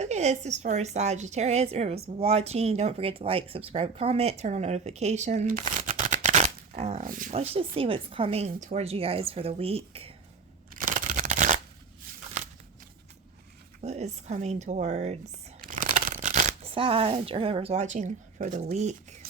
Okay, this is for Sagittarius. Whoever's watching, don't forget to like, subscribe, comment, turn on notifications. Let's just see what's coming towards you guys for the week. What is coming towards Sag or whoever's watching for the week?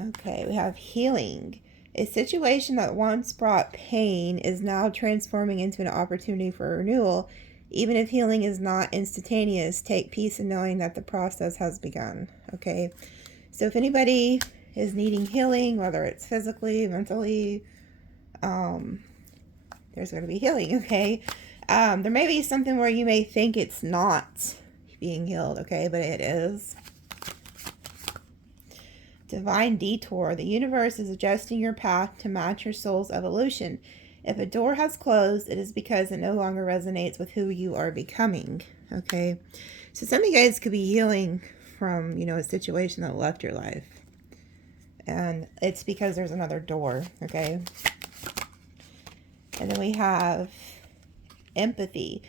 Okay, we have healing. A situation that once brought pain is now transforming into an opportunity for renewal. Even if healing is not instantaneous, take peace in knowing that the process has begun. Okay, so if anybody is needing healing, whether it's physically, mentally, there's going to be healing, okay? There may be something where you may think it's not being healed, okay, but it is. Divine detour. The universe is adjusting your path to match your soul's evolution. If a door has closed, it is because it no longer resonates with who you are becoming. Okay. So some of you guys could be healing from, a situation that left your life. And it's because there's another door. Okay. And then we have empathy.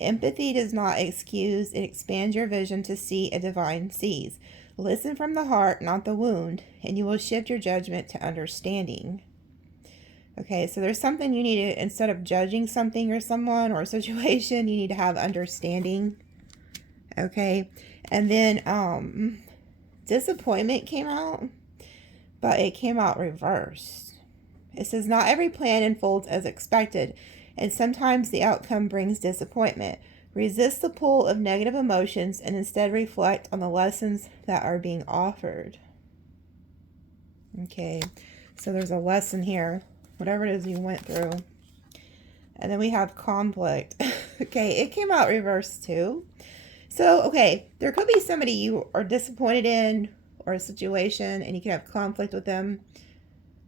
Empathy does not excuse, it expands your vision to see a divine sees. Listen from the heart, not the wound, and you will shift your judgment to understanding. Okay, so there's something you need to, instead of judging something or someone or a situation, you need to have understanding. Okay, and then disappointment came out, but it came out reversed. It says, not every plan unfolds as expected, and sometimes the outcome brings disappointment. Resist the pull of negative emotions and instead reflect on the lessons that are being offered. Okay, so there's a lesson here, whatever it is you went through. And then we have conflict. Okay, it came out reversed too. So, okay, there could be somebody you are disappointed in or a situation and you can have conflict with them.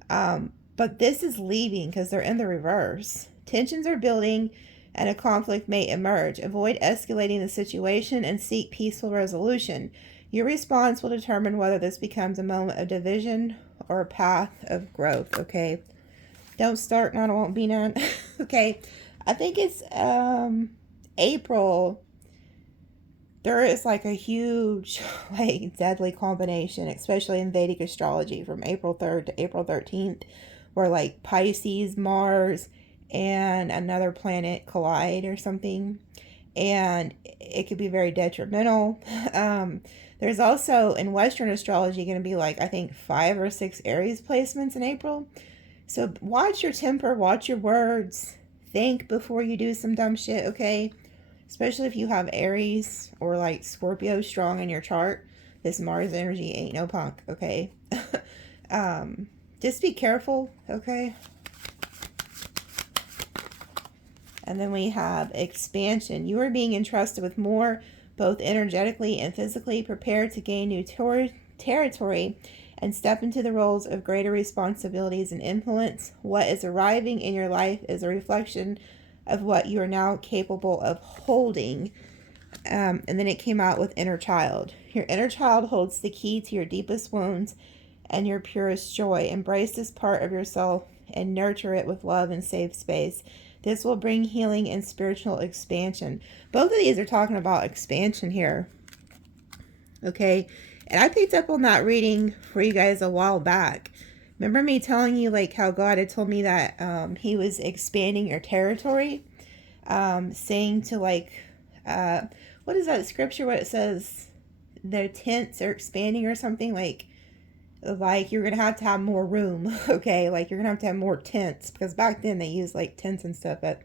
But this is leaving because they're in the reverse. Tensions are building and a conflict may emerge. Avoid escalating the situation and seek peaceful resolution. Your response will determine whether this becomes a moment of division or a path of growth, okay? Don't start none, won't be none. Okay, I think it's April. There is like a huge, deadly combination, especially in Vedic astrology, from April 3rd to April 13th, where like Pisces, Mars, and another planet collide or something, and it could be very detrimental. There's also in Western astrology going to be like, I think 5 or 6 Aries placements in April. So watch your temper, watch your words, think before you do some dumb shit, okay? Especially if you have Aries or like Scorpio strong in your chart. This Mars energy ain't no punk, okay? Just be careful, okay? And then we have expansion. You are being entrusted with more, both energetically and physically. Prepared to gain new territory and step into the roles of greater responsibilities and influence. What is arriving in your life is a reflection of what you are now capable of holding. And then it came out with inner child. Your inner child holds the key to your deepest wounds and your purest joy. Embrace this part of yourself and nurture it with love and safe space. This will bring healing and spiritual expansion. Both of these are talking about expansion here. Okay. And I picked up on that reading for you guys a while back. Remember me telling you like how God had told me that he was expanding your territory? Saying to like, what is that scripture where it says the tents are expanding or something? Like you're going to have more room, okay? Like you're going to have more tents, because back then they used like tents and stuff, but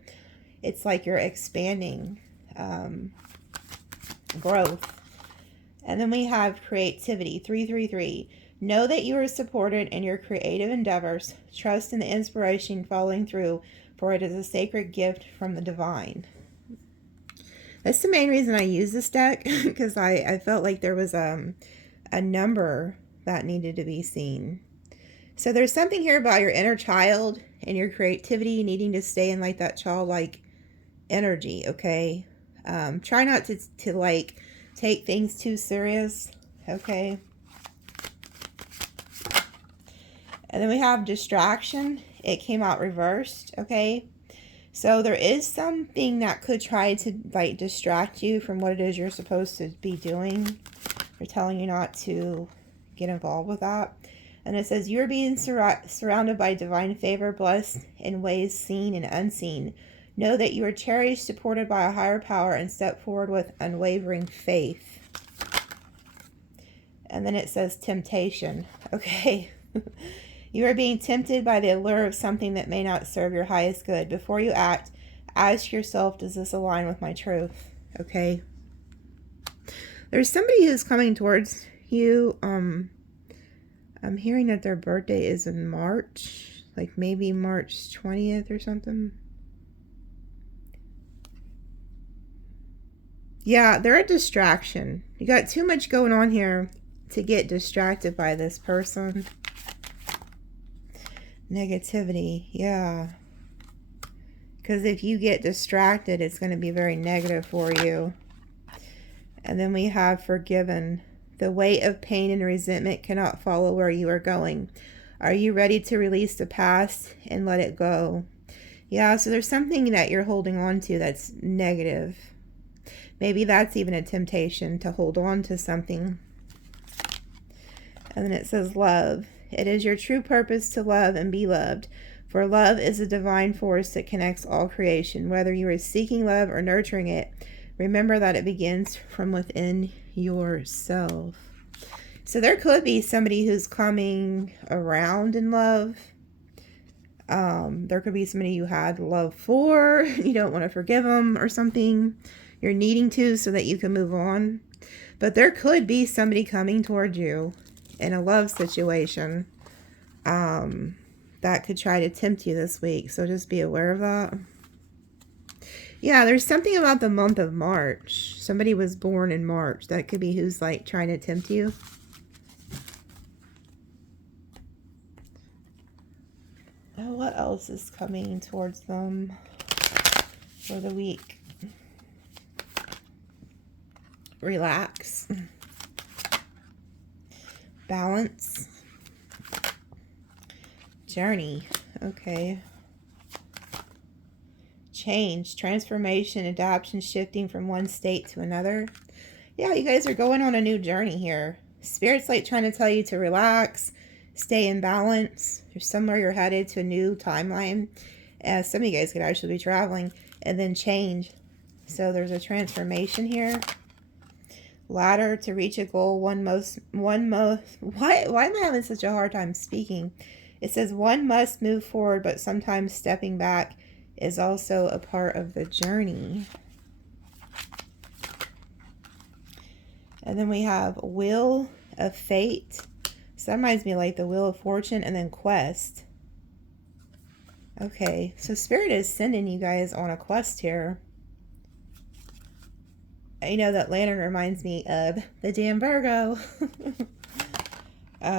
it's like you're expanding growth. And then we have creativity, 333. Know that you are supported in your creative endeavors. Trust in the inspiration following through, for it is a sacred gift from the divine. That's the main reason I use this deck, because I felt like there was a number that needed to be seen. So there's something here about your inner child and your creativity needing to stay in like that childlike energy, okay? Try not to like take things too serious, okay? And then we have distraction. It came out reversed, okay? So there is something that could try to like distract you from what it is you're supposed to be doing. They're telling you not to get involved with that. And it says, you're being surrounded by divine favor, blessed in ways seen and unseen. Know that you are cherished, supported by a higher power, and step forward with unwavering faith. And then it says temptation. Okay. You are being tempted by the allure of something that may not serve your highest good. Before you act, ask yourself, does this align with my truth? Okay. There's somebody who's coming towards you. I'm hearing that their birthday is in March, like maybe March 20th or something. Yeah, they're a distraction. You got too much going on here to get distracted by this person. Negativity, yeah. Because if you get distracted, it's going to be very negative for you. And then we have forgiven. The weight of pain and resentment cannot follow where you are going. Are you ready to release the past and let it go? Yeah, so there's something that you're holding on to that's negative. Maybe that's even a temptation to hold on to something. And then it says love. It is your true purpose to love and be loved. For love is a divine force that connects all creation. Whether you are seeking love or nurturing it, remember that it begins from within yourself. So there could be somebody who's coming around in love. There could be somebody you had love for. You don't want to forgive them or something. You're needing to so that you can move on. But there could be somebody coming towards you in a love situation that could try to tempt you this week. So just be aware of that. Yeah, there's something about the month of March. Somebody was born in March. That could be who's like trying to tempt you. Oh, what else is coming towards them for the week? Relax. Balance. Journey. Okay. Change, transformation, adaptation, shifting from one state to another. Yeah, you guys are going on a new journey here. Spirit's like trying to tell you to relax, stay in balance. There's somewhere you're headed to a new timeline. Some of you guys could actually be traveling, and then change. So there's a transformation here. Ladder to reach a goal. Why am I having such a hard time speaking? It says one must move forward, but sometimes stepping back is also a part of the journey. And then we have Wheel of Fate. So that reminds me of like the Wheel of Fortune, and then Quest. Okay, so Spirit is sending you guys on a quest here. You know, that lantern reminds me of the damn Virgo.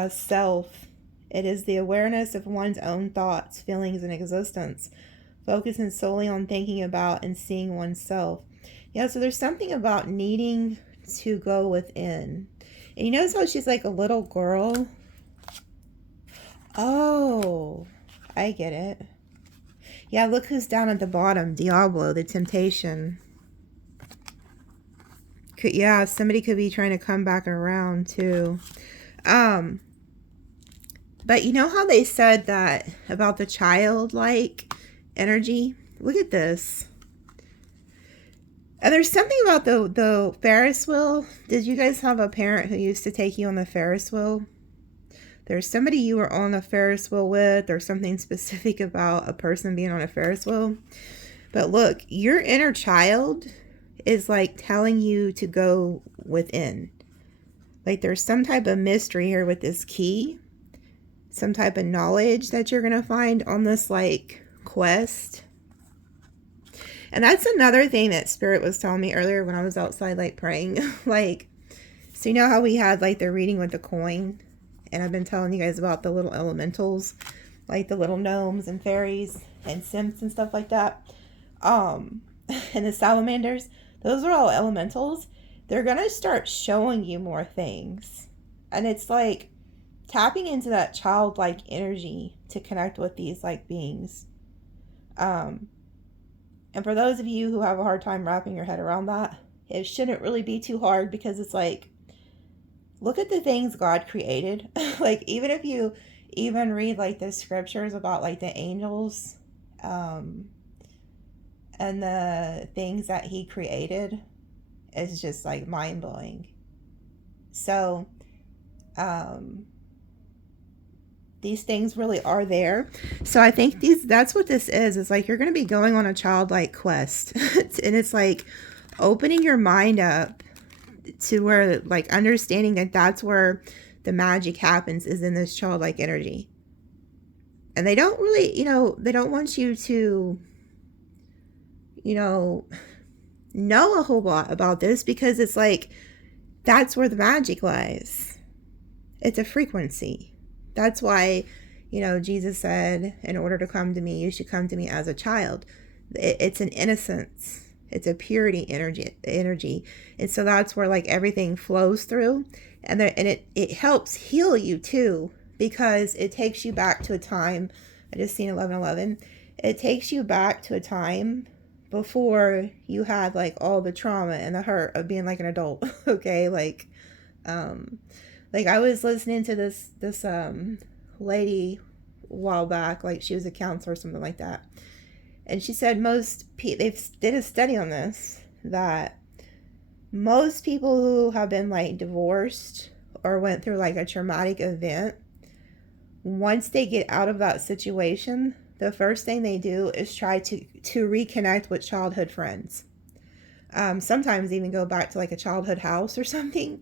Self. It is the awareness of one's own thoughts, feelings, and existence. Focusing solely on thinking about and seeing oneself. Yeah, so there's something about needing to go within. And you notice how she's like a little girl? Oh, I get it. Yeah, look who's down at the bottom. Diablo, the temptation. Yeah, somebody could be trying to come back around too. But you know how they said that about the childlike energy? Look at this. And there's something about the Ferris wheel. Did you guys have a parent who used to take you on the Ferris wheel? There's somebody you were on a Ferris wheel with, or something specific about a person being on a Ferris wheel. But look, your inner child is like telling you to go within. Like there's some type of mystery here with this key. Some type of knowledge that you're going to find on this like quest. And that's another thing that Spirit was telling me earlier when I was outside like praying. Like, so you know how we had like the reading with the coin? And I've been telling you guys about the little elementals. Like the little gnomes and fairies and simps and stuff like that. And the salamanders. Those are all elementals. They're going to start showing you more things. And it's like tapping into that childlike energy to connect with these like beings. And for those of you who have a hard time wrapping your head around that, it shouldn't really be too hard, because it's like, look at the things God created. Like, even if you even read like the scriptures about like the angels, and the things that he created, is just like mind blowing. So, these things really are there. So I think that's what this is like, you're going to be going on a childlike quest. And it's like opening your mind up to where, like, understanding that that's where the magic happens, is in this childlike energy. And they don't really, they don't want you to, know a whole lot about this, because it's like, that's where the magic lies. It's a frequency. That's why, Jesus said, in order to come to me, you should come to me as a child. It's an innocence. It's a purity energy. And so that's where like everything flows through. And it helps heal you too, because it takes you back to a time. I just seen 11:11. It takes you back to a time before you had like all the trauma and the hurt of being like an adult. Okay. Like I was listening to this lady a while back, like she was a counselor or something like that. And she said they did a study on this, that most people who have been like divorced or went through like a traumatic event, once they get out of that situation, the first thing they do is try to reconnect with childhood friends. Sometimes even go back to like a childhood house or something.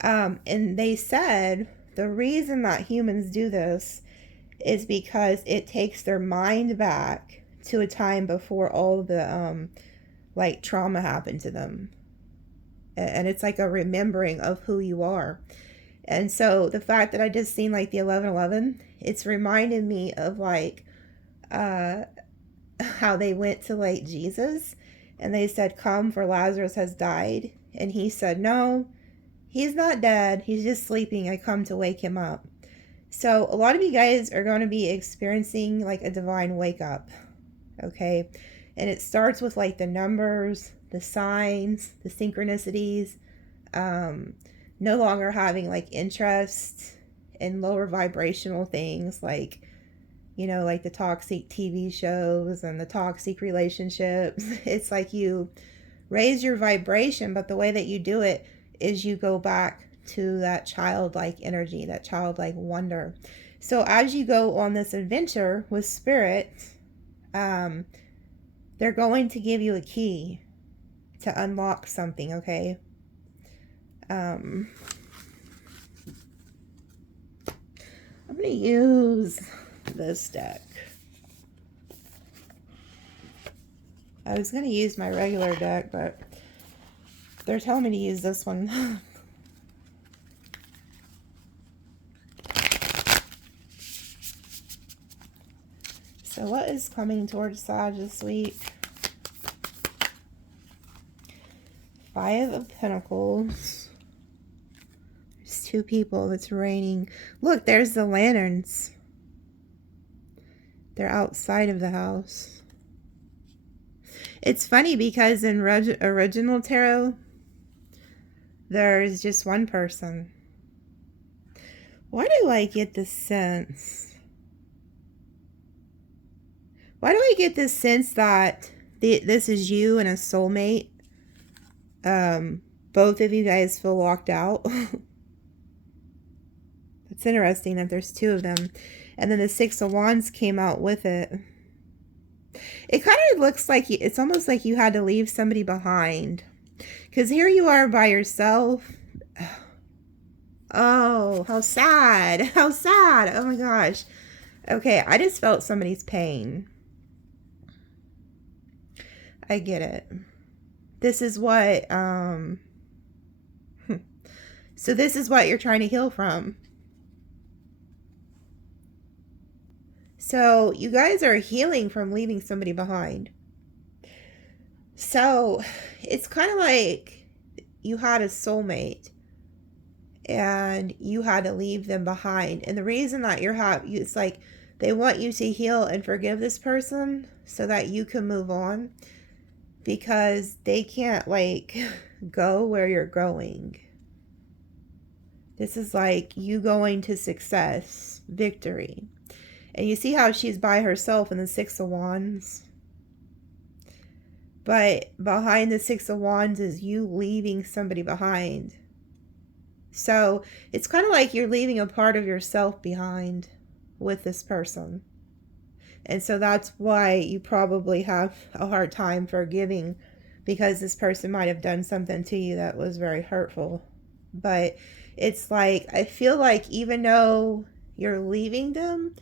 And they said the reason that humans do this is because it takes their mind back to a time before all the like trauma happened to them. And it's like a remembering of who you are. And so the fact that I just seen like the 11:11, it's reminded me of like how they went to like Jesus and they said, "Come, for Lazarus has died." And he said, "No, he's not dead. He's just sleeping. I come to wake him up." So a lot of you guys are going to be experiencing like a divine wake up. Okay. And it starts with like the numbers, the signs, the synchronicities, no longer having like interest in lower vibrational things like, like the toxic TV shows and the toxic relationships. It's like you raise your vibration, but the way that you do it is you go back to that childlike energy, that childlike wonder. So as you go on this adventure with spirit, they're going to give you a key to unlock something, okay? I'm going to use this deck. I was going to use my regular deck, but they're telling me to use this one. So what is coming towards Sag this week? 5 of Pentacles. There's 2 people. It's raining. Look, there's the lanterns. They're outside of the house. It's funny because in original tarot, there's just one person. Why do I get this sense? Why do I get this sense that this is you and a soulmate? Both of you guys feel locked out. It's interesting that there's 2 of them. And then the 6 of Wands came out with it. It kind of looks like it's almost like you had to leave somebody behind. Because here you are by yourself. Oh, how sad. How sad. Oh my gosh. Okay, I just felt somebody's pain. I get it. This is what, so this is what you're trying to heal from. So you guys are healing from leaving somebody behind. So it's kind of like you had a soulmate and you had to leave them behind. And the reason that it's like They want you to heal and forgive this person so that you can move on, because they can't like go where you're going. This is like you going to success, victory. And you see how she's by herself in the Six of Wands? But behind the Six of Wands is you leaving somebody behind. So it's kind of like you're leaving a part of yourself behind with this person. And so that's why you probably have a hard time forgiving, because this person might have done something to you that was very hurtful. But it's like, I feel like even though you're leaving them,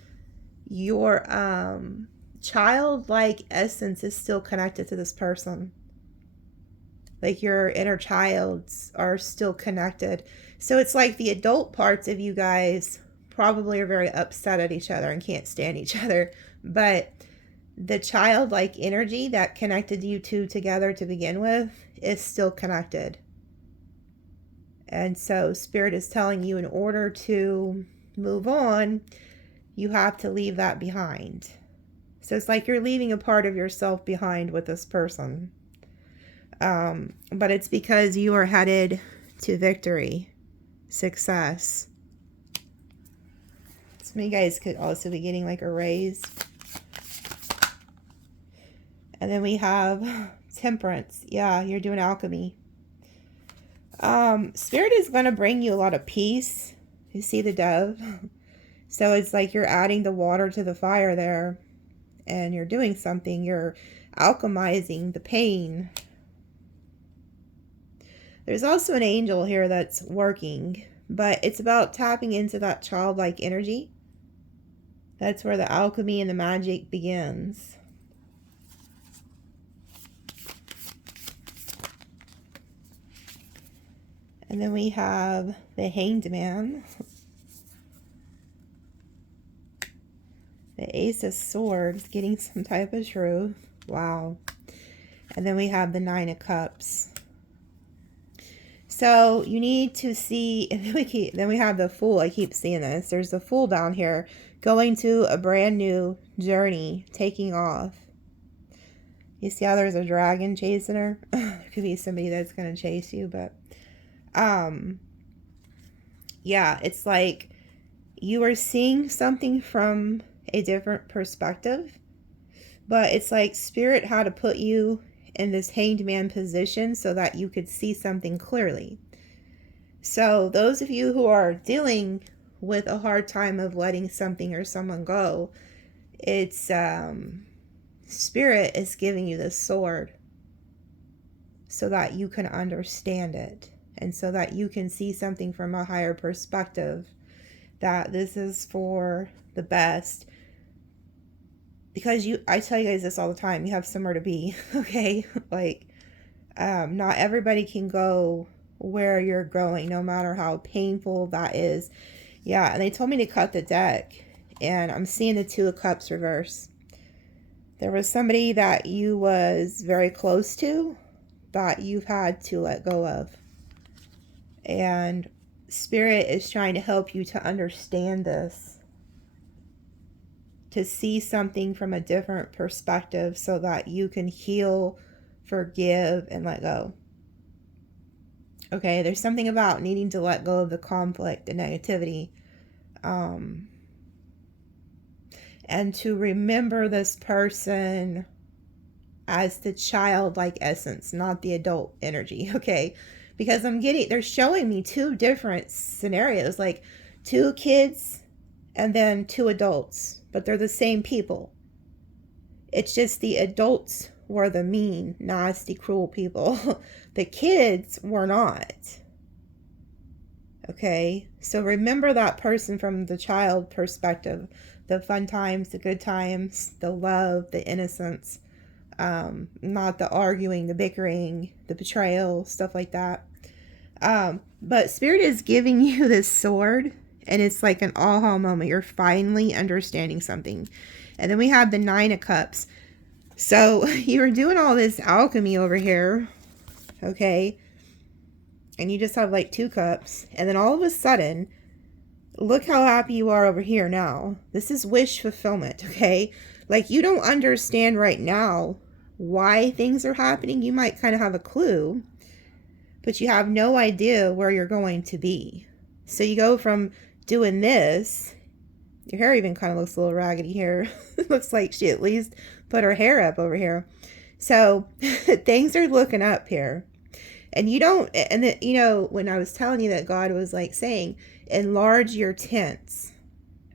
your childlike essence is still connected to this person. Like your inner childs are still connected. So it's like the adult parts of you guys probably are very upset at each other and can't stand each other. But the childlike energy that connected you two together to begin with is still connected. And so Spirit is telling you, in order to move on, you have to leave that behind. So it's like you're leaving a part of yourself behind with this person. But it's because you are headed to victory, success. Some of you guys could also be getting like a raise. And then we have Temperance. Yeah, you're doing alchemy. Spirit is going to bring you a lot of peace. You see the dove? So it's like you're adding the water to the fire there. And you're doing something. You're alchemizing the pain. There's also an angel here that's working. But it's about tapping into that childlike energy. That's where the alchemy and the magic begins. And then we have the Hanged Man. The Ace of Swords, getting some type of truth. Wow. And then we have the Nine of Cups. So you need to see, and then we have the Fool. I keep seeing this. There's the Fool down here, going to a brand new journey, taking off. You see how there's a dragon chasing her? There could be somebody that's going to chase you, but yeah, it's like you are seeing something from a different perspective, but it's like Spirit had to put you in this Hanged Man position so that you could see something clearly. So those of you who are dealing with a hard time of letting something or someone go, it's Spirit is giving you this sword so that you can understand it. And so that you can see something from a higher perspective, that this is for the best. Because I tell you guys this all the time, you have somewhere to be, okay? Like, not everybody can go where you're going, no matter how painful that is. Yeah, and they told me to cut the deck, and I'm seeing the Two of Cups reverse. There was somebody that you was very close to that you've had to let go of. And Spirit is trying to help you to understand this, to see something from a different perspective so that you can heal, forgive, and let go. Okay, there's something about needing to let go of the conflict and negativity. And to remember this person as the childlike essence, not the adult energy, okay? Because they're showing me two different scenarios, like 2 kids and then 2 adults, but they're the same people. It's just the adults were the mean, nasty, cruel people. The kids were not. Okay, so remember that person from the child perspective, the fun times, the good times, the love, the innocence, not the arguing, the bickering, the betrayal, stuff like that. But Spirit is giving you this sword, and it's like an aha moment. You're finally understanding something. And then we have the Nine of Cups. So you were doing all this alchemy over here, okay? And you just have like 2 cups. And then all of a sudden, look how happy you are over here now. This is wish fulfillment, okay? Like, you don't understand right now why things are happening. You might kind of have a clue, but you have no idea where you're going to be. So you go from doing this. Your hair even kind of looks a little raggedy here. Looks like she at least put her hair up over here. So things are looking up here. And you don't, and the, you know, when I was telling you that God was like saying, enlarge your tents,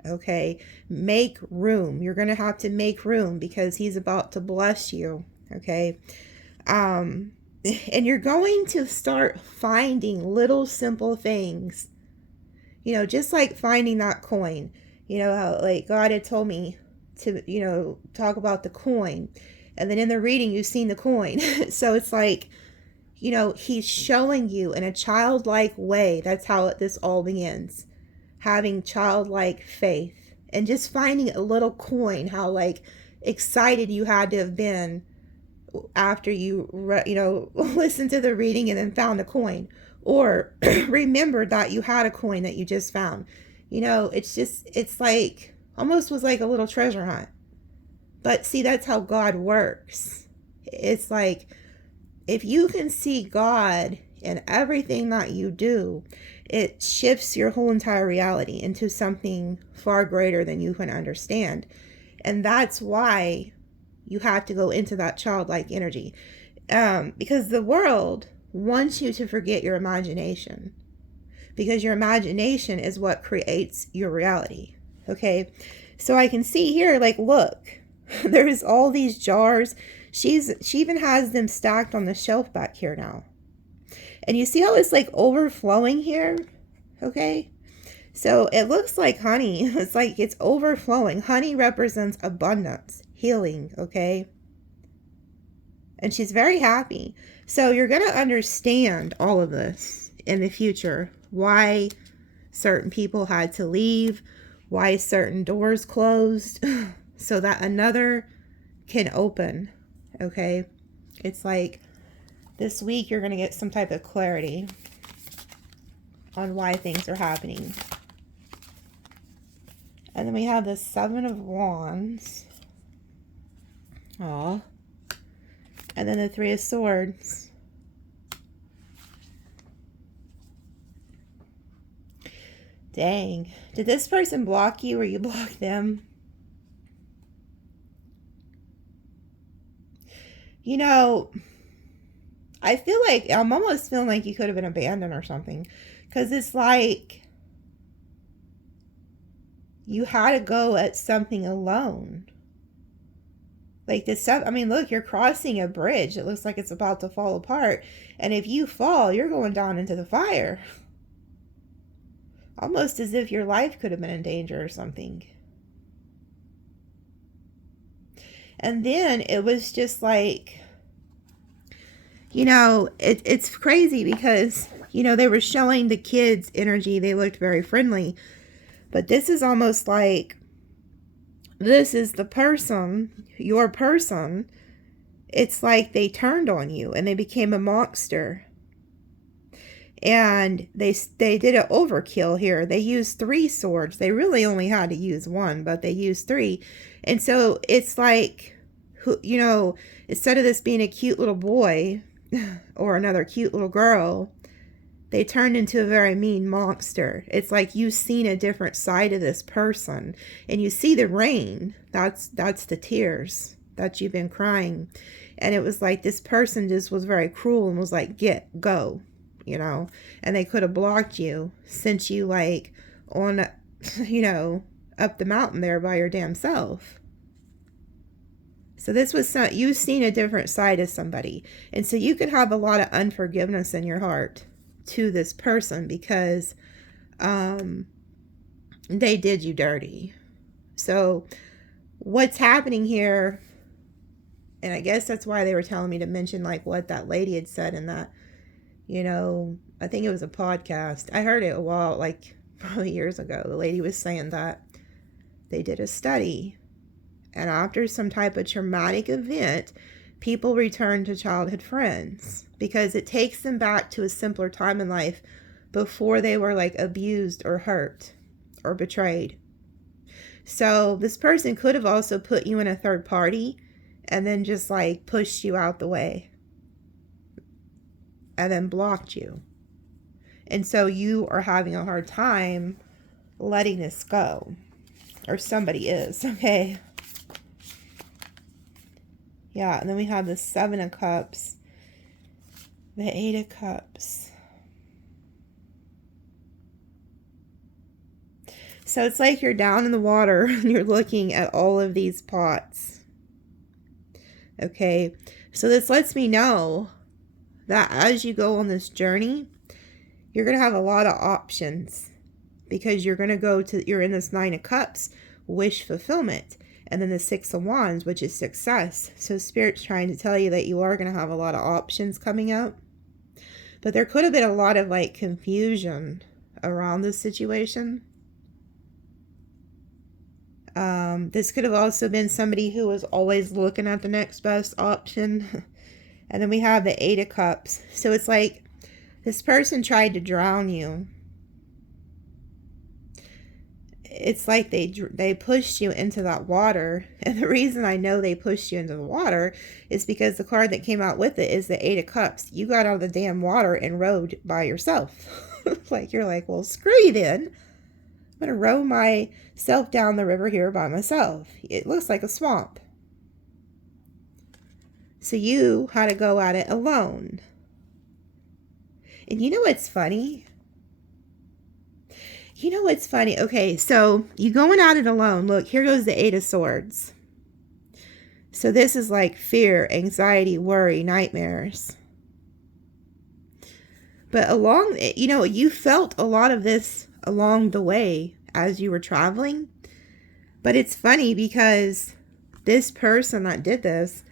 okay? Make room. You're going to have to make room because he's about to bless you, okay? And you're going to start finding little simple things, you know, just like finding that coin. You know, how like God had told me to, you know, talk about the coin. And then in the reading, you've seen the coin. So it's like, you know, he's showing you in a childlike way. That's how this all begins. Having childlike faith. And just finding a little coin. How, like, excited you had to have been after you, you know, listened to the reading and then found the coin. Or remembered that you had a coin that you just found. You know, it's just, it's like, almost was like a little treasure hunt. But see, that's how God works. It's like, if you can see God in everything that you do, it shifts your whole entire reality into something far greater than you can understand. And that's why you have to go into that childlike energy. Because the world wants you to forget your imagination. Because your imagination is what creates your reality. Okay? So I can see here, like, look, there's all these jars. She even has them stacked on the shelf back here now. And you see how it's like overflowing here? Okay? So it looks like honey. It's like it's overflowing. Honey represents abundance, healing, okay? And she's very happy. So you're going to understand all of this in the future. Why certain people had to leave. Why certain doors closed. So that another can open. Okay, it's like this week you're going to get some type of clarity on why things are happening. And then we have the Seven of Wands. Aw. And then the Three of Swords. Dang. Did this person block you or you block them? You know, I feel like, I'm almost feeling like you could have been abandoned or something. Because it's like, you had to go at something alone. Like this stuff, I mean, look, you're crossing a bridge. It looks like it's about to fall apart. And if you fall, you're going down into the fire. Almost as if your life could have been in danger or something. And then it was just like, you know, it's crazy because, you know, they were showing the kids' energy. They looked very friendly. But this is almost like, this is the person, your person. It's like they turned on you and they became a monster. And they did an overkill here. They used 3 swords. They really only had to use 1, but they used 3. And so it's like, you know, instead of this being a cute little boy or another cute little girl, they turned into a very mean monster. It's like you've seen a different side of this person. And you see the rain. That's the tears that you've been crying. And it was like this person just was very cruel and was like, go. You know, and they could have blocked you, sent you like on, you know, up the mountain there by your damn self. So this was you've seen a different side of somebody. And so you could have a lot of unforgiveness in your heart to this person because they did you dirty. So what's happening here, and I guess that's why they were telling me to mention like what that lady had said in that, you know, I think it was a podcast. I heard it a while, like probably years ago. The lady was saying that they did a study. And after some type of traumatic event, people return to childhood friends. Because it takes them back to a simpler time in life before they were like abused or hurt. or betrayed. So this person could have also put you in a third party and then just like pushed you out the way and then blocked you. And so you are having a hard time letting this go. Or somebody is, okay? Yeah, and then we have the 7 of Cups, the 8 of Cups. So it's like you're down in the water and you're looking at all of these pots. Okay, so this lets me know that as you go on this journey, you're going to have a lot of options. Because you're going to go to, you're in this 9 of Cups, wish fulfillment. And then the 6 of Wands, which is success. So Spirit's trying to tell you that you are going to have a lot of options coming up. But there could have been a lot of like confusion around this situation. This could have also been somebody who was always looking at the next best option. And then we have the 8 of Cups. So it's like this person tried to drown you. It's like they pushed you into that water. And the reason I know they pushed you into the water is because the card that came out with it is the 8 of Cups. You got out of the damn water and rowed by yourself. Like, you're like, well, screw you then. I'm going to row myself down the river here by myself. It looks like a swamp. So you had to go at it alone. And you know what's funny? You know what's funny? Okay, so you going at it alone. Look, here goes the 8 of Swords. So this is like fear, anxiety, worry, nightmares. But along, you know, you felt a lot of this along the way as you were traveling. But it's funny because this person that did this,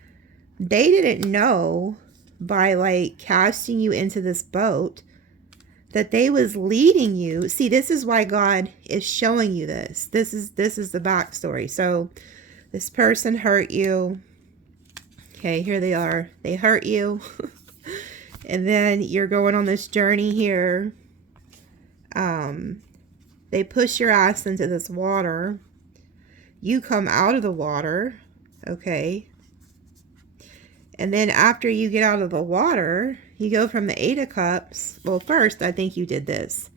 they didn't know by like casting you into this boat that they was leading you. See, this is why God is showing you this. This is the backstory. So this person hurt you. Okay, here they are. They hurt you. And then you're going on this journey here. They push your ass into this water. You come out of the water. Okay. And then after you get out of the water, you go from the 8 of Cups. Well, first, I think you did this.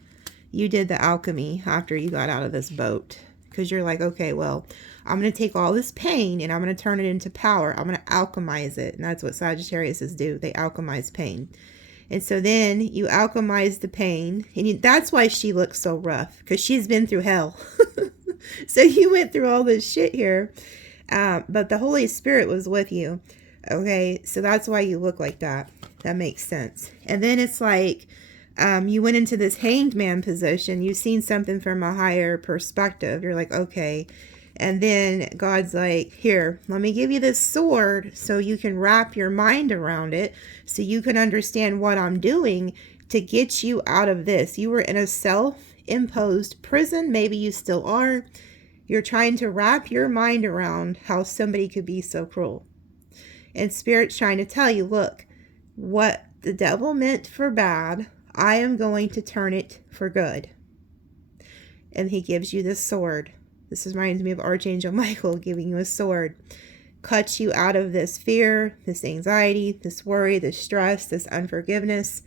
You did the alchemy after you got out of this boat. Because you're like, okay, well, I'm going to take all this pain and I'm going to turn it into power. I'm going to alchemize it. And that's what Sagittariuses do. They alchemize pain. And so then you alchemize the pain. And that's why she looks so rough. Because she's been through hell. So you went through all this shit here. But the Holy Spirit was with you. Okay, so that's why you look like that. That makes sense. And then it's like you went into this hanged man position. You've seen something from a higher perspective. You're like, okay. And then God's like, here, let me give you this sword so you can wrap your mind around it, so you can understand what I'm doing to get you out of this. You were in a self-imposed prison. Maybe you still are. You're trying to wrap your mind around how somebody could be so cruel. And Spirit's trying to tell you, look, what the devil meant for bad, I am going to turn it for good. And he gives you this sword. This reminds me of Archangel Michael giving you a sword. Cuts you out of this fear, this anxiety, this worry, this stress, this unforgiveness.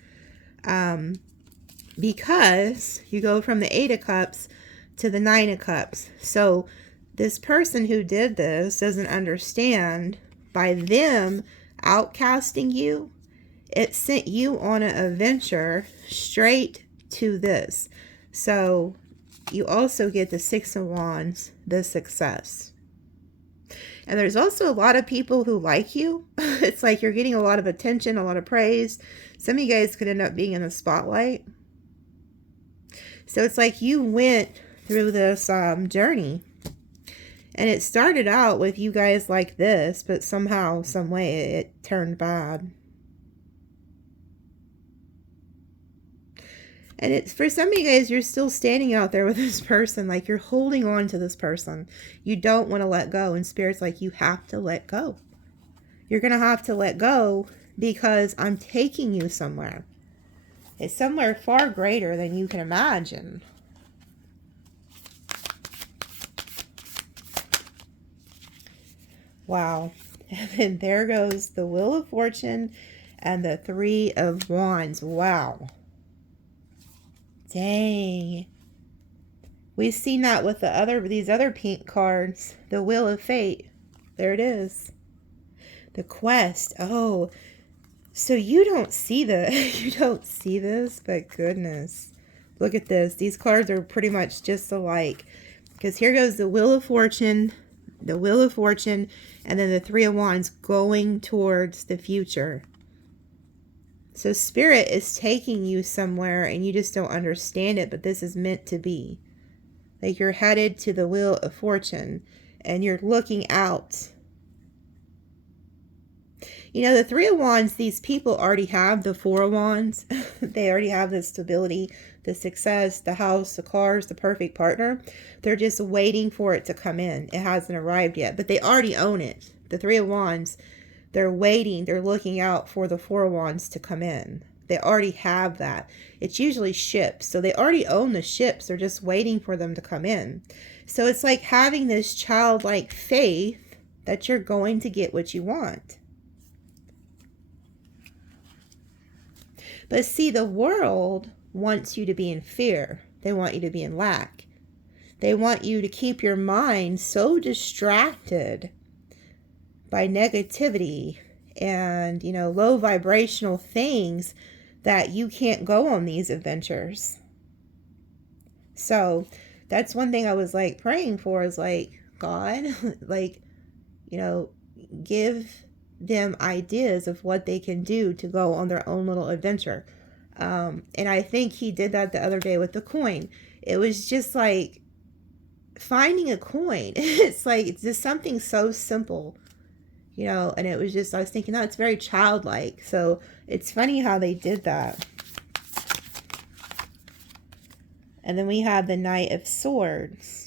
Because you go from the 8 of Cups to the 9 of Cups. So this person who did this doesn't understand. By them outcasting you, it sent you on an adventure straight to this. So you also get the 6 of Wands, the success. And there's also a lot of people who like you. It's like you're getting a lot of attention, a lot of praise. Some of you guys could end up being in the spotlight. So it's like you went through this journey. And it started out with you guys like this, but somehow, some way, it turned bad. And it's for some of you guys, you're still standing out there with this person. Like, you're holding on to this person. You don't want to let go. And Spirit's like, you have to let go. You're going to have to let go because I'm taking you somewhere. It's somewhere far greater than you can imagine. Wow. And then there goes the Wheel of Fortune and the Three of Wands. Wow. Dang. We've seen that with these other pink cards. The Wheel of Fate. There it is. The Quest. Oh, so you don't see you don't see this, but goodness. Look at this. These cards are pretty much just alike. Because here goes the Wheel of Fortune, and then the Three of Wands going towards the future. So Spirit is taking you somewhere and you just don't understand it, but this is meant to be. Like you're headed to the Wheel of Fortune and you're looking out. You know, the Three of Wands, these people already have the Four of Wands. They already have the stability, the success, the house, the cars, the perfect partner. They're just waiting for it to come in. It hasn't arrived yet, but they already own it. The Three of Wands, they're waiting. They're looking out for the Four of Wands to come in. They already have that. It's usually ships. So they already own the ships. They're just waiting for them to come in. So it's like having this childlike faith that you're going to get what you want. But see, the world wants you to be in fear. They want you to be in lack. They want you to keep your mind so distracted by negativity and, you know, low vibrational things that you can't go on these adventures. So that's one thing I was like praying for is like, God, like, you know, give them ideas of what they can do to go on their own little adventure. And I think he did that the other day with the coin. It was just like finding a coin. It's like, it's just something so simple, you know, and it was just, I was thinking, oh, it's very childlike. So it's funny how they did that. And then we have the Knight of Swords.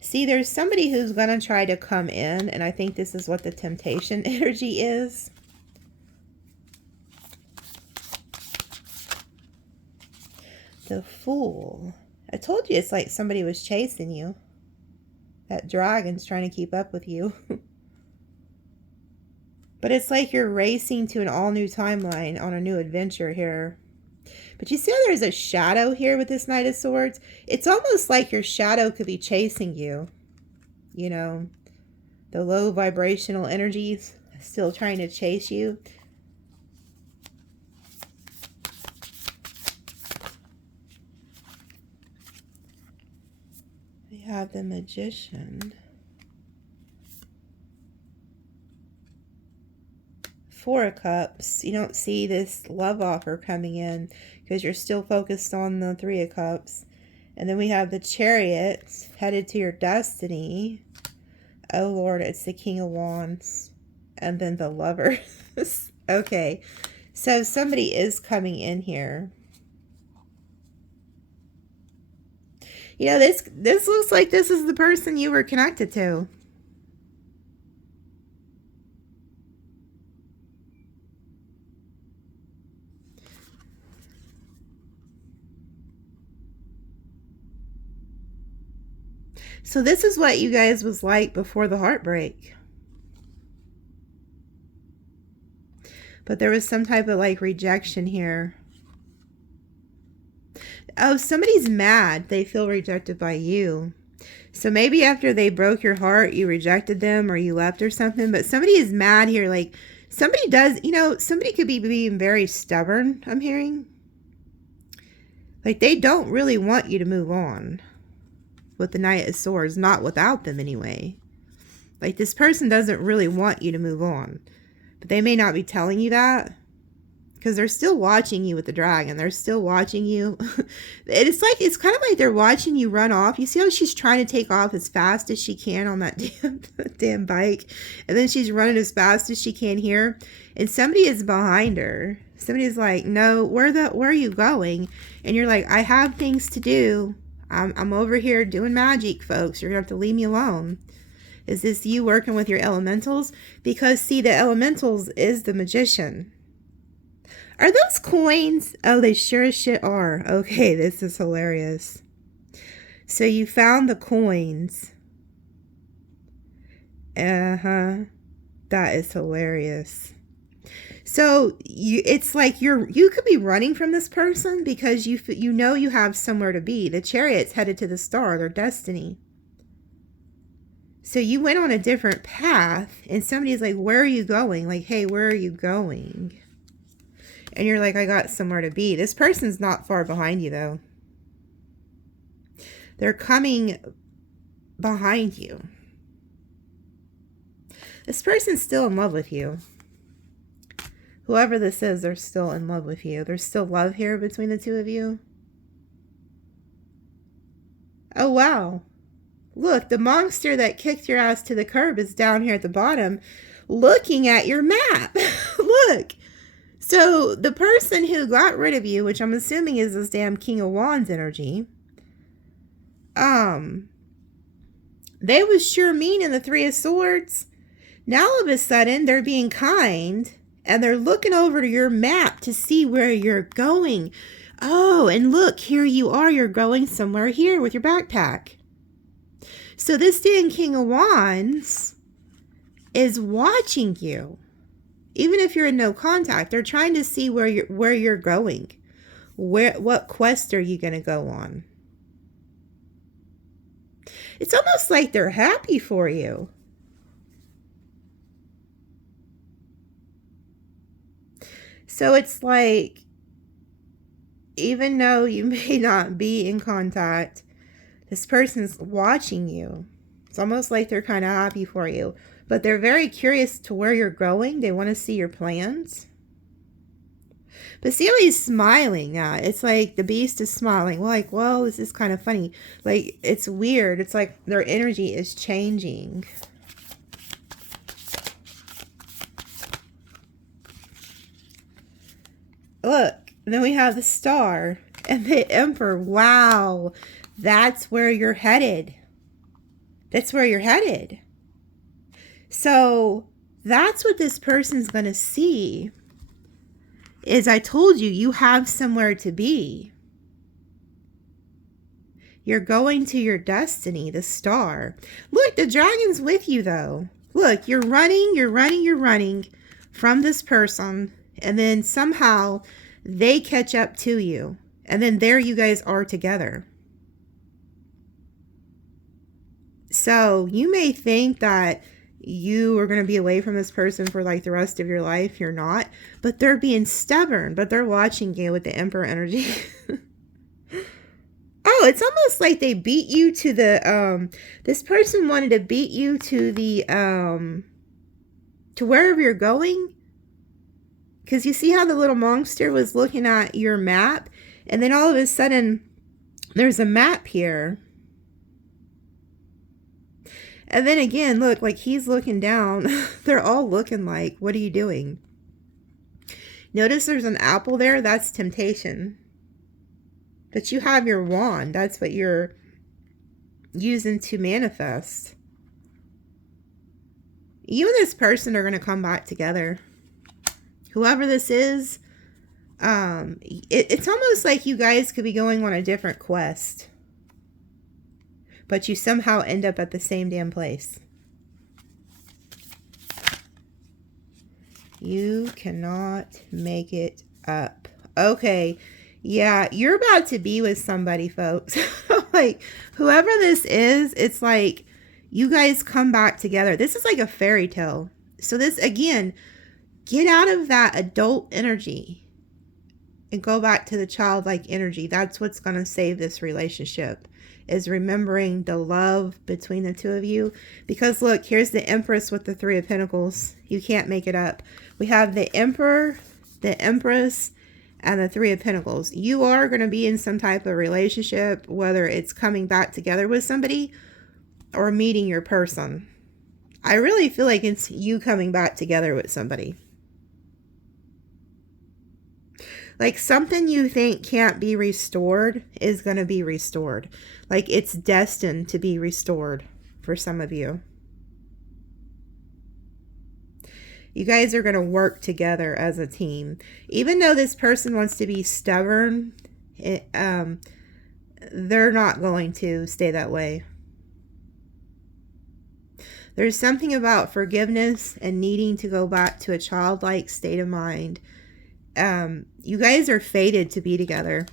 See, there's somebody who's going to try to come in, and I think this is what the temptation energy is. The Fool. I told you it's like somebody was chasing you. That dragon's trying to keep up with you. But it's like you're racing to an all-new timeline on a new adventure here. But you see how there's a shadow here with this Knight of Swords? It's almost like your shadow could be chasing you. You know, the low vibrational energies still trying to chase you. We have the Magician. Four of Cups. You don't see this love offer coming in because you're still focused on the Three of Cups. And then we have the Chariot headed to your destiny. Oh Lord, it's the King of Wands. And then the Lover. Okay, so somebody is coming in here. You know, this looks like this is the person you were connected to. So this is what you guys was like before the heartbreak. But there was some type of like rejection here. Oh, somebody's mad. They feel rejected by you. So maybe after they broke your heart, you rejected them or you left or something. But somebody is mad here. Like somebody does, you know, somebody could be being very stubborn, I'm hearing. Like they don't really want you to move on. With the Knight of Swords, not without them anyway. Like this person doesn't really want you to move on. But they may not be telling you that. Because they're still watching you with the dragon. They're still watching you. It's kind of like they're watching you run off. You see how she's trying to take off as fast as she can on that damn bike. And then she's running as fast as she can here. And somebody is behind her. Somebody's like, no, where are you going? And you're like, I have things to do. I'm over here doing magic, folks. You're going to have to leave me alone. Is this you working with your elementals? Because, see, the elementals is the Magician. Are those coins? Oh, they sure as shit are. Okay, this is hilarious. So you found the coins. Uh-huh. That is hilarious. So it's like you could be running from this person because you know you have somewhere to be. The Chariot's headed to the star, their destiny. So you went on a different path, and somebody's like, where are you going? Like, hey, where are you going? And you're like, I got somewhere to be. This person's not far behind you, though. They're coming behind you. This person's still in love with you. Whoever this is, they're still in love with you. There's still love here between the two of you. Oh, wow. Look, the monster that kicked your ass to the curb is down here at the bottom looking at your map. Look. So the person who got rid of you, which I'm assuming is this damn King of Wands energy, they was sure mean in the Three of Swords. Now all of a sudden they're being kind and they're looking over to your map to see where you're going. Oh, and look, here you are. You're going somewhere here with your backpack. So this damn King of Wands is watching you. Even if you're in no contact, they're trying to see where you're going. What quest are you going to go on? It's almost like they're happy for you. So it's like, even though you may not be in contact, this person's watching you. It's almost like they're kind of happy for you. But they're very curious to where you're going. They want to see your plans. But see how he's smiling at? It's like the beast is smiling. Like, well, this is kind of funny. Like, it's weird. It's like their energy is changing. Look, then we have the Star and the Emperor. Wow. That's where you're headed. That's where you're headed. So that's what this person's going to see. Is I told you, you have somewhere to be. You're going to your destiny, the Star. Look, the dragon's with you though. Look, you're running from this person. And then somehow they catch up to you. And then there you guys are together. So you may think that you are going to be away from this person for like the rest of your life. You're not. But they're being stubborn. But they're watching you with the Emperor energy. Oh, it's almost like they beat you to the, this person wanted to beat you to the, to wherever you're going. Because you see how the little monster was looking at your map? And then all of a sudden, there's a map here. And then again, look, like he's looking down. They're all looking like, what are you doing? Notice there's an apple there. That's temptation. But you have your wand. That's what you're using to manifest. You and this person are going to come back together. Whoever this is, it's almost like you guys could be going on a different quest. But you somehow end up at the same damn place. You cannot make it up. Okay. Yeah, you're about to be with somebody, folks. Like, whoever this is, it's like you guys come back together. This is like a fairy tale. So this, again, get out of that adult energy and go back to the childlike energy. That's what's going to save this relationship, is remembering the love between the two of you. Because look, here's the Empress with the Three of Pentacles. You can't make it up. We have the Emperor, the Empress, and the Three of Pentacles. You are going to be in some type of relationship, whether it's coming back together with somebody or meeting your person. I really feel like it's you coming back together with somebody. Like something you think can't be restored is going to be restored. Like it's destined to be restored for some of you. You guys are going to work together as a team. Even though this person wants to be stubborn, they're not going to stay that way. There's something about forgiveness and needing to go back to a childlike state of mind. You guys are fated to be together.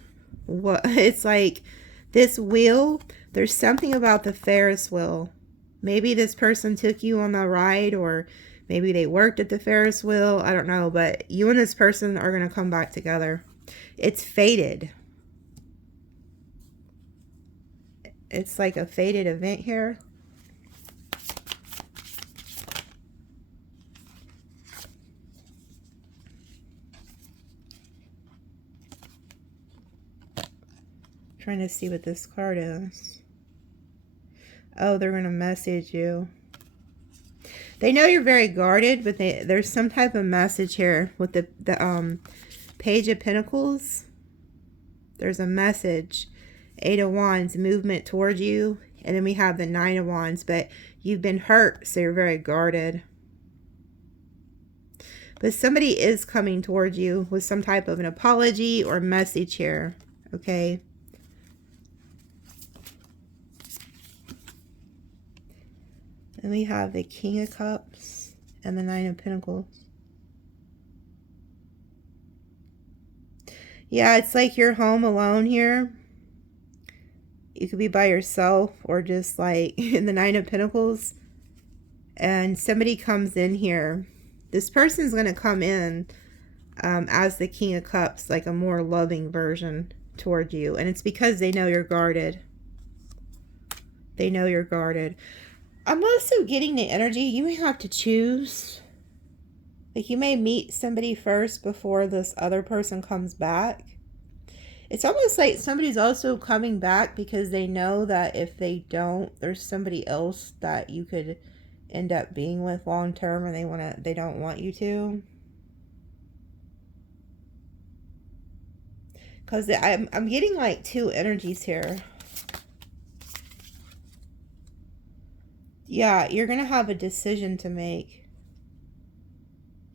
What it's like this wheel, there's something about the Ferris wheel. Maybe this person took you on the ride, or maybe they worked at the Ferris wheel. I don't know, but you and this person are going to come back together. It's fated. It's like a fated event here. Trying to see what this card is. Oh, they're going to message you. They know you're very guarded, but there's some type of message here with the Page of Pentacles. There's a message. 8 of Wands, movement towards you. And then we have the 9 of Wands, but you've been hurt, so you're very guarded. But somebody is coming towards you with some type of an apology or message here. Okay. And we have the King of Cups and the 9 of Pentacles. Yeah, it's like you're home alone here. You could be by yourself, or just like in the 9 of Pentacles. And somebody comes in here. This person's going to come in as the King of Cups, like a more loving version toward you. And it's because they know you're guarded. They know you're guarded. I'm also getting the energy, you may have to choose. Like you may meet somebody first before this other person comes back. It's almost like somebody's also coming back because they know that if they don't, there's somebody else that you could end up being with long term, and they don't want you to. Because I'm getting like 2 energies here. Yeah, you're going to have a decision to make.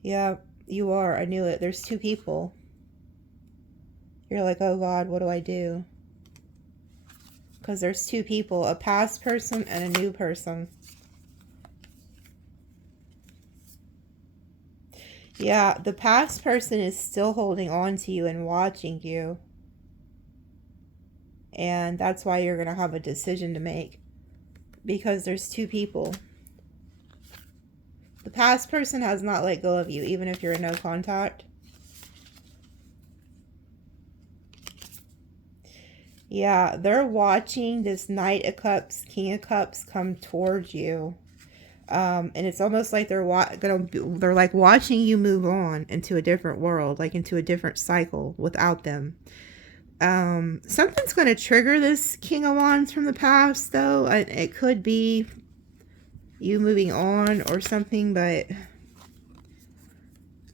Yeah, you are. I knew it. There's 2 people. You're like, oh God, what do I do? Because there's 2 people. A past person and a new person. Yeah, the past person is still holding on to you and watching you. And that's why you're going to have a decision to make. Because there's 2 people. The past person has not let go of you, even if you're in no contact. Yeah, they're watching this Knight of Cups, King of Cups come towards you. And it's almost like they're like watching you move on into a different world, like into a different cycle without them. Something's going to trigger this King of Wands from the past, though. It could be you moving on or something, but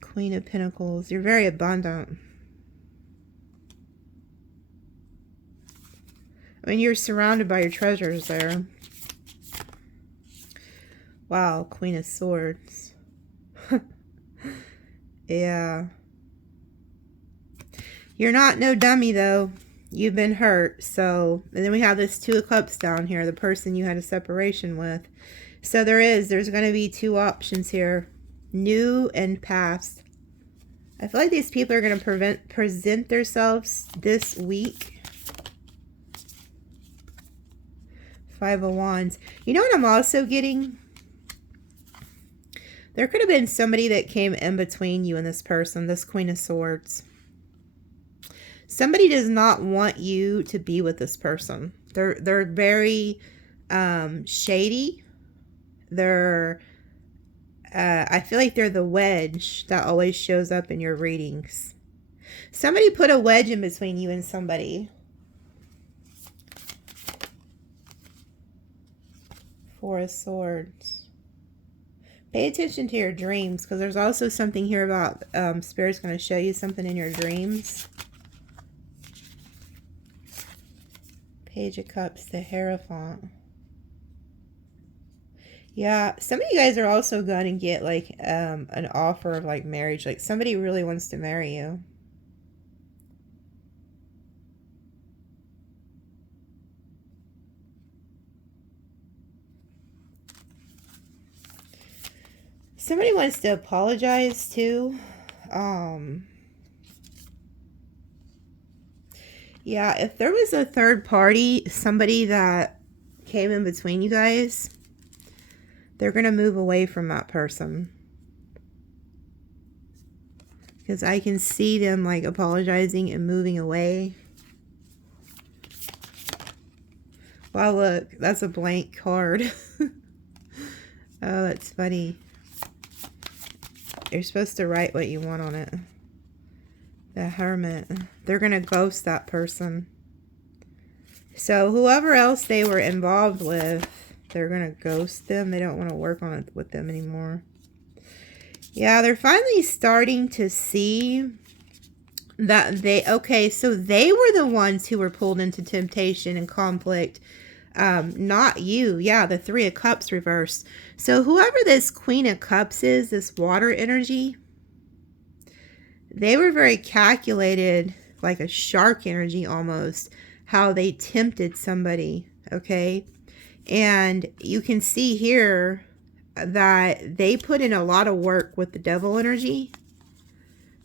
Queen of Pentacles, you're very abundant. I mean, you're surrounded by your treasures there. Wow, Queen of Swords. Yeah. You're not no dummy, though. You've been hurt, so... And then we have this 2 of Cups down here, the person you had a separation with. So there's going to be 2 options here. New and past. I feel like these people are going to present themselves this week. 5 of Wands. You know what I'm also getting? There could have been somebody that came in between you and this person, this Queen of Swords. Somebody does not want you to be with this person. They're very shady. They're I feel like they're the wedge that always shows up in your readings. Somebody put a wedge in between you and somebody. 4 of Swords. Pay attention to your dreams, because there's also something here about Spirit's going to show you something in your dreams. Page of Cups, the Hierophant. Yeah, some of you guys are also going to get like an offer of like marriage. Like somebody really wants to marry you. Somebody wants to apologize too. Yeah, if there was a third party, somebody that came in between you guys, they're going to move away from that person. Because I can see them like apologizing and moving away. Wow, look, that's a blank card. Oh, that's funny. You're supposed to write what you want on it. The Hermit. They're going to ghost that person. So whoever else they were involved with, they're going to ghost them. They don't want to work on it with them anymore. Yeah, they're finally starting to see that okay, so they were the ones who were pulled into temptation and conflict. Not you. Yeah, the Three of Cups reversed. So whoever this Queen of Cups is, this water energy, they were very calculated, like a shark energy almost, how they tempted somebody, okay? And you can see here that they put in a lot of work with the devil energy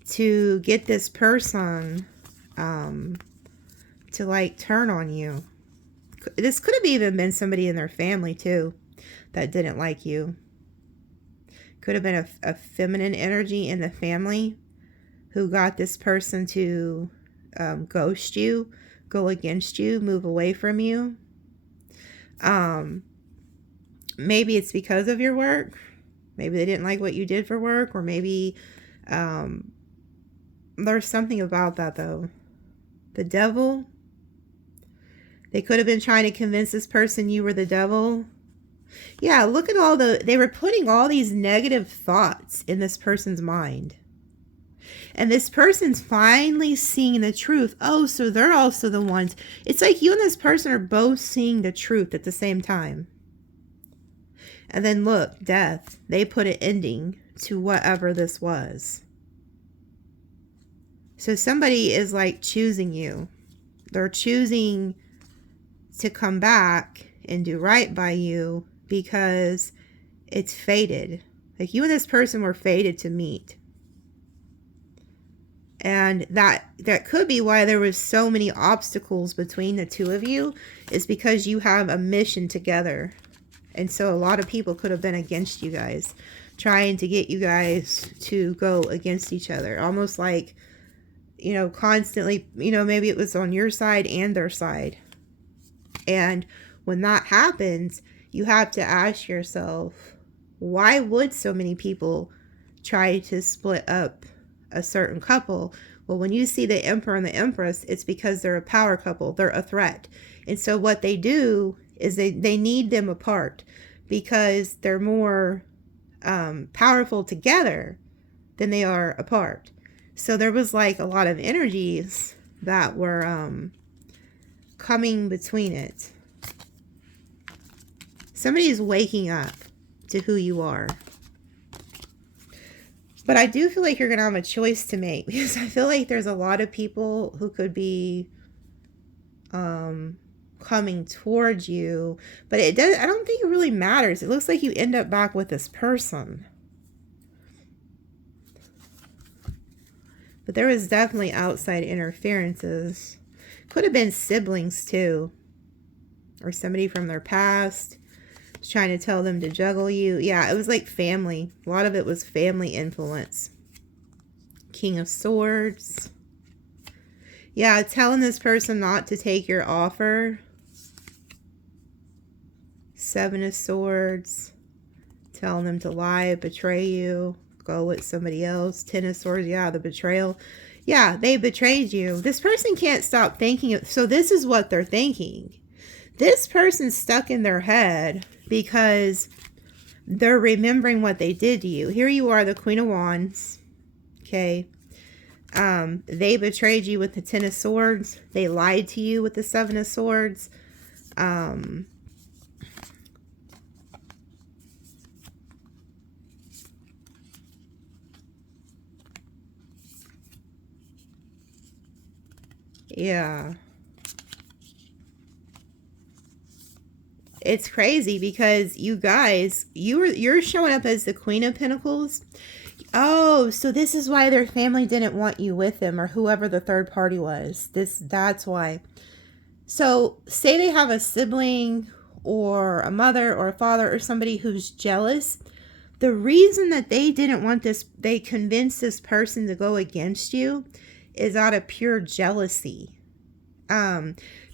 to get this person to like turn on you. This could have even been somebody in their family too that didn't like you. Could have been a feminine energy in the family who got this person to ghost you, go against you, move away from you. Maybe it's because of your work. Maybe they didn't like what you did for work, or maybe there's something about that though. The devil, they could have been trying to convince this person you were the devil. Yeah, look at all they were putting all these negative thoughts in this person's mind. And this person's finally seeing the truth. Oh, so they're also the ones. It's like you and this person are both seeing the truth at the same time. And then look, death. They put an ending to whatever this was. So somebody is like choosing you. They're choosing to come back and do right by you because it's fated. Like you and this person were fated to meet. And that could be why there was so many obstacles between the two of you, is because you have a mission together. And so a lot of people could have been against you guys, trying to get you guys to go against each other. Almost like, you know, constantly, you know, maybe it was on your side and their side. And when that happens, you have to ask yourself, why would so many people try to split up a certain couple? Well, when you see the Emperor and the Empress, it's because they're a power couple. They're a threat. And so what they do is they need them apart because they're more powerful together than they are apart. So there was like a lot of energies that were coming between it. Somebody's waking up to who you are. But I do feel like you're going to have a choice to make, because I feel like there's a lot of people who could be coming towards you. But I don't think it really matters. It looks like you end up back with this person. But there was definitely outside interferences. Could have been siblings too. Or somebody from their past was trying to tell them to juggle you. Yeah, it was like family. A lot of it was family influence. King of Swords. Yeah, telling this person not to take your offer. Seven of Swords. Telling them to lie, betray you. Go with somebody else. Ten of Swords. Yeah, the betrayal. Yeah, they betrayed you. This person can't stop thinking of, so this is what they're thinking. This person's stuck in their head because they're remembering what they did to you. Here you are, the Queen of Wands. Okay. They betrayed you with the Ten of Swords. They lied to you with the Seven of Swords. Yeah. It's crazy because you guys, you're showing up as the Queen of Pentacles. Oh, so this is why their family didn't want you with them, or whoever the third party was. That's why. So say they have a sibling or a mother or a father or somebody who's jealous. The reason that they didn't want this, they convinced this person to go against you, is out of pure jealousy.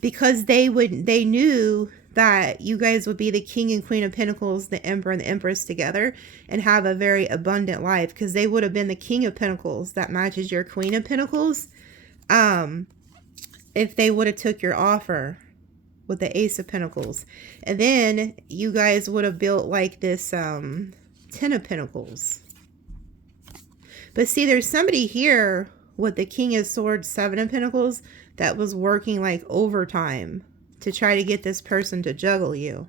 Because they knew that you guys would be the King and Queen of Pentacles, the Emperor and the Empress together, and have a very abundant life, because they would have been the King of Pentacles that matches your Queen of Pentacles, if they would have took your offer with the Ace of Pentacles. And then you guys would have built like this Ten of Pentacles. But see, there's somebody here with the King of Swords, Seven of Pentacles, that was working like overtime to try to get this person to juggle you.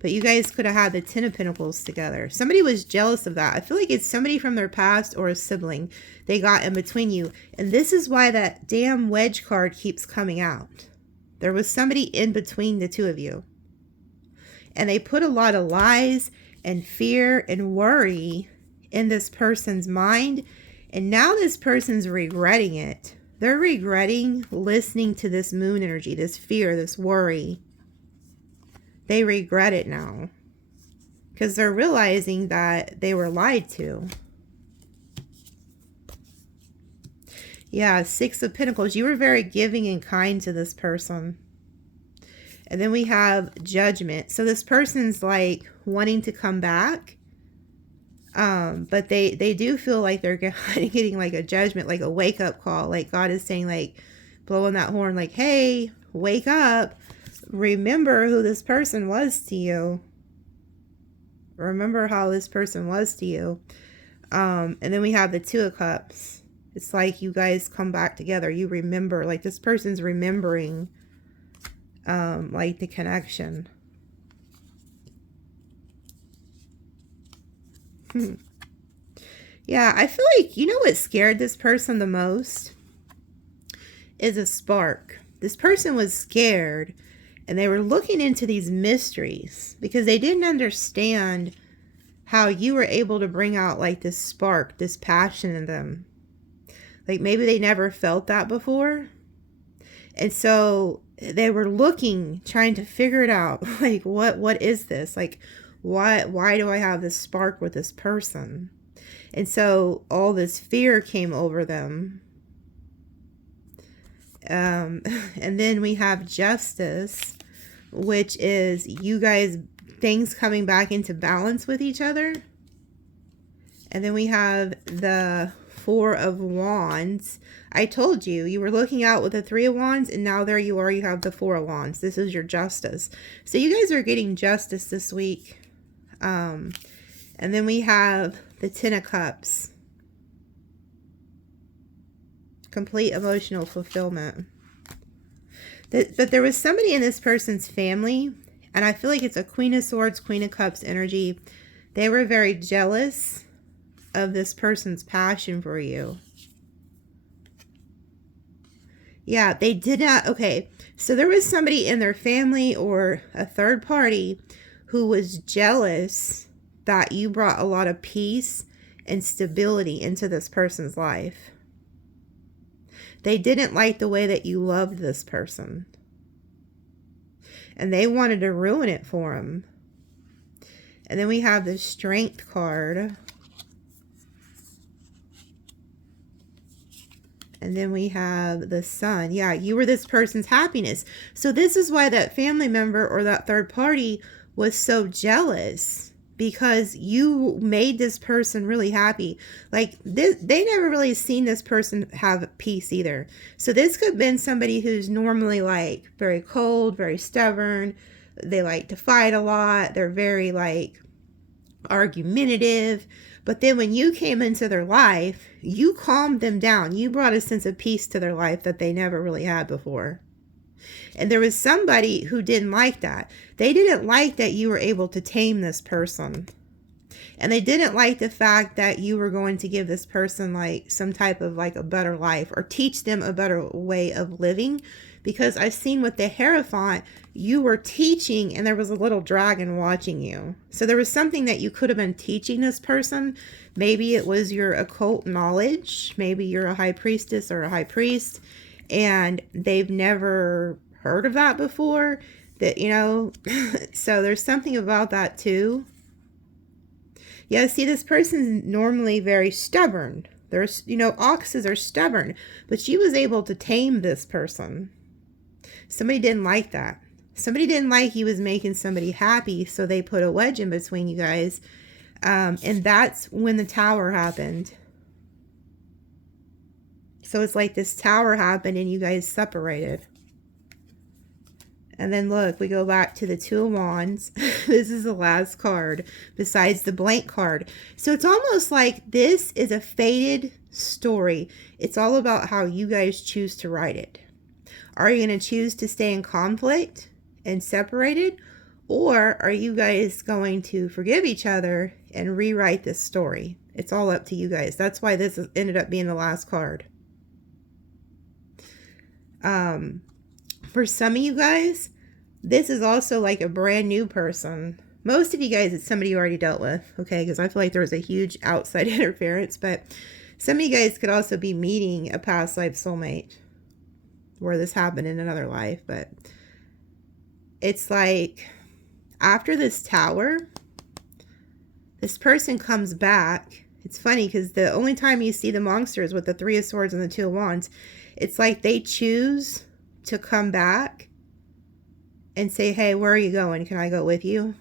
But you guys could have had the Ten of Pentacles together. Somebody was jealous of that. I feel like it's somebody from their past or a sibling they got in between you. And this is why that damn wedge card keeps coming out. There was somebody in between the two of you. And they put a lot of lies and fear and worry in this person's mind. And now this person's regretting it. They're regretting listening to this moon energy, this fear, this worry. They regret it now. Because they're realizing that they were lied to. Yeah, Six of Pentacles. You were very giving and kind to this person. And then we have Judgment. So this person's like wanting to come back. But they do feel like they're getting like a judgment, like a wake up call. Like God is saying, like, blowing that horn, like, hey, wake up. Remember who this person was to you. Remember how this person was to you. And then we have the Two of Cups. It's like you guys come back together. You remember, like this person's remembering, like the connection. Yeah, I feel like, you know what scared this person the most? Is a spark. This person was scared. And they were looking into these mysteries because they didn't understand how you were able to bring out like this spark, this passion in them. Like maybe they never felt that before. And so they were looking, trying to figure it out. Like, what is this? Like, why do I have this spark with this person? And so all this fear came over them. And then we have Justice, which is you guys, things coming back into balance with each other. And then we have the Four of Wands. I told you, you were looking out with the Three of Wands, and now there you are, you have the Four of Wands. This is your justice. So you guys are getting justice this week. And then we have the Ten of Cups. Complete emotional fulfillment. But there was somebody in this person's family, and I feel like it's a Queen of Swords, Queen of Cups energy. They were very jealous of this person's passion for you. Yeah, they did not. Okay, so there was somebody in their family or a third party who was jealous that you brought a lot of peace and stability into this person's life. They didn't like the way that you loved this person. And they wanted to ruin it for him. And then we have the Strength card. And then we have the Sun. Yeah, you were this person's happiness. So this is why that family member or that third party was so jealous. Because you made this person really happy. Like, they never really seen this person have peace either. So this could have been somebody who's normally like very cold, very stubborn. They like to fight a lot. They're very like argumentative. But then when you came into their life, you calmed them down. You brought a sense of peace to their life that they never really had before. And there was somebody who didn't like that. They didn't like that you were able to tame this person. And they didn't like the fact that you were going to give this person like some type of like a better life or teach them a better way of living. Because I've seen with the Hierophant, you were teaching and there was a little dragon watching you. So there was something that you could have been teaching this person. Maybe it was your occult knowledge. Maybe you're a high priestess or a high priest and they've never heard of that before. That, you know, so there's something about that too. Yeah, see, this person's normally very stubborn. There's, you know, oxes are stubborn, but she was able to tame this person. Somebody didn't like that. Somebody didn't like he was making somebody happy, so they put a wedge in between you guys. And that's when the tower happened. So it's like this tower happened and you guys separated. And then look, we go back to the Two of Wands. This is the last card besides the blank card. So it's almost like this is a fated story. It's all about how you guys choose to write it. Are you going to choose to stay in conflict and separated? Or are you guys going to forgive each other and rewrite this story? It's all up to you guys. That's why this ended up being the last card. For some of you guys, this is also like a brand new person. Most of you guys, it's somebody you already dealt with, okay? Because I feel like there was a huge outside interference. But some of you guys could also be meeting a past life soulmate where this happened in another life. But it's like after this tower, this person comes back. It's funny because the only time you see the monsters with the Three of Swords and the Two of Wands, it's like they choose to come back and say, hey, where are you going? Can I go with you?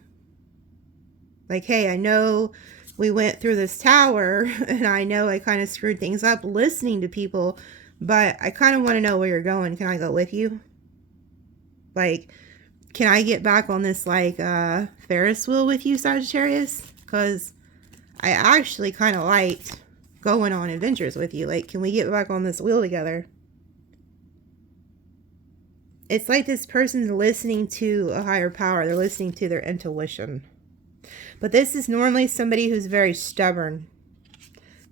Like, hey, I know we went through this tower and I know I kind of screwed things up listening to people, but I kind of want to know where you're going. Can I go with you? Like, can I get back on this like Ferris wheel with you, Sagittarius? Because I actually kind of liked going on adventures with you. Like, can we get back on this wheel together? It's like this person's listening to a higher power. They're listening to their intuition. But this is normally somebody who's very stubborn.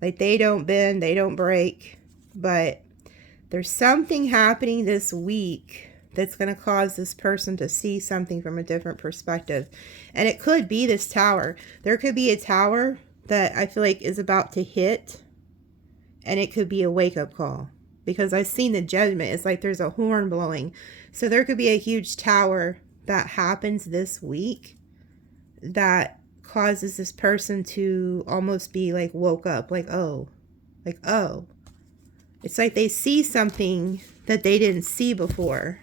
Like, they don't bend, they don't break. But there's something happening this week that's going to cause this person to see something from a different perspective. And it could be this tower. There could be a tower that I feel like is about to hit. And it could be a wake-up call. Because I've seen the judgment. It's like there's a horn blowing. So there could be a huge tower that happens this week that causes this person to almost be like woke up. Like, oh. Like, oh. It's like they see something that they didn't see before.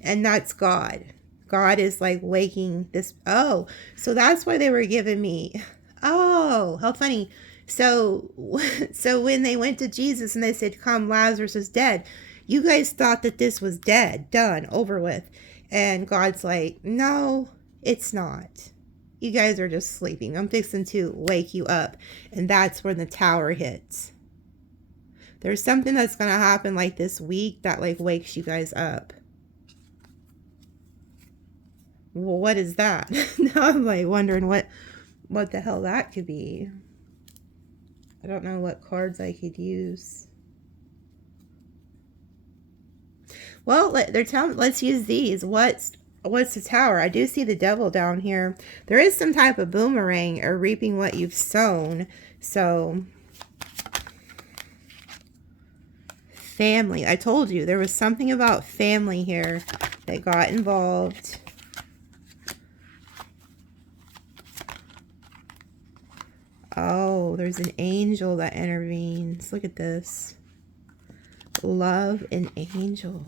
And that's God. God is like waking this. Oh. So that's why they were giving me. Oh, how funny. So when they went to Jesus and they said, come, Lazarus is dead. You guys thought that this was dead, done, over with. And God's like, no, it's not. You guys are just sleeping. I'm fixing to wake you up. And that's when the tower hits. There's something that's going to happen like this week that like wakes you guys up. Well, what is that? Now I'm like wondering what the hell that could be. I don't know what cards I could use. Well, they're telling, let's use these. What's the tower? I do see the devil down here. There is some type of boomerang or reaping what you've sown. So, family. I told you there was something about family here that got involved. Oh, there's an angel that intervenes. Look at this. Love and angel.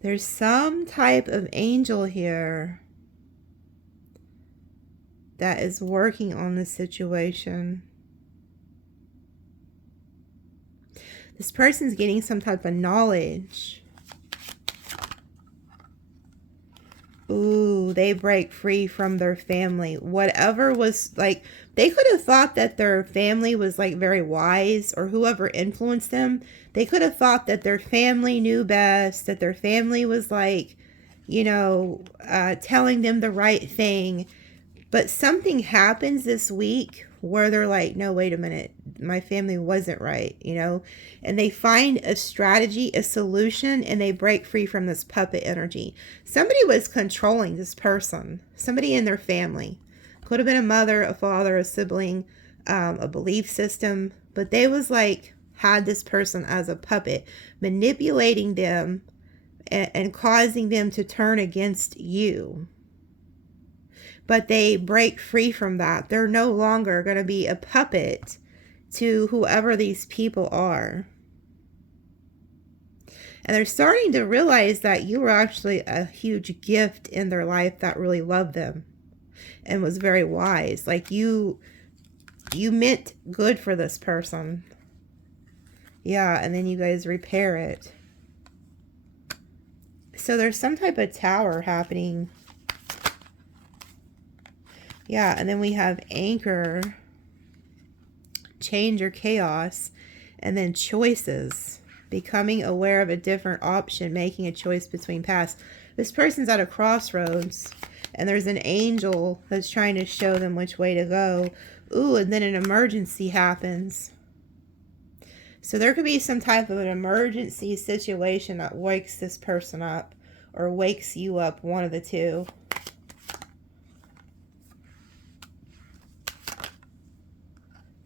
There's some type of angel here that is working on the situation. This person's getting some type of knowledge. Ooh, they break free from their family. Whatever was like, they could have thought that their family was like very wise, or whoever influenced them. They could have thought that their family knew best, that their family was like, you know, telling them the right thing. But something happens this week where they're like, no, wait a minute, my family wasn't right, you know, and they find a strategy, a solution, and they break free from this puppet energy. Somebody was controlling this person, somebody in their family. Could have been a mother, a father, a sibling, a belief system, but they was like, had this person as a puppet, manipulating them and causing them to turn against you. But they break free from that. They're no longer going to be a puppet to whoever these people are. And they're starting to realize that you were actually a huge gift in their life that really loved them and was very wise. Like you meant good for this person. Yeah, and then you guys repair it. So there's some type of tower happening. Yeah, and then we have anchor, change or chaos, and then choices. Becoming aware of a different option, making a choice between paths. This person's at a crossroads, and there's an angel that's trying to show them which way to go. Ooh, and then an emergency happens. So there could be some type of an emergency situation that wakes this person up, or wakes you up, one of the two.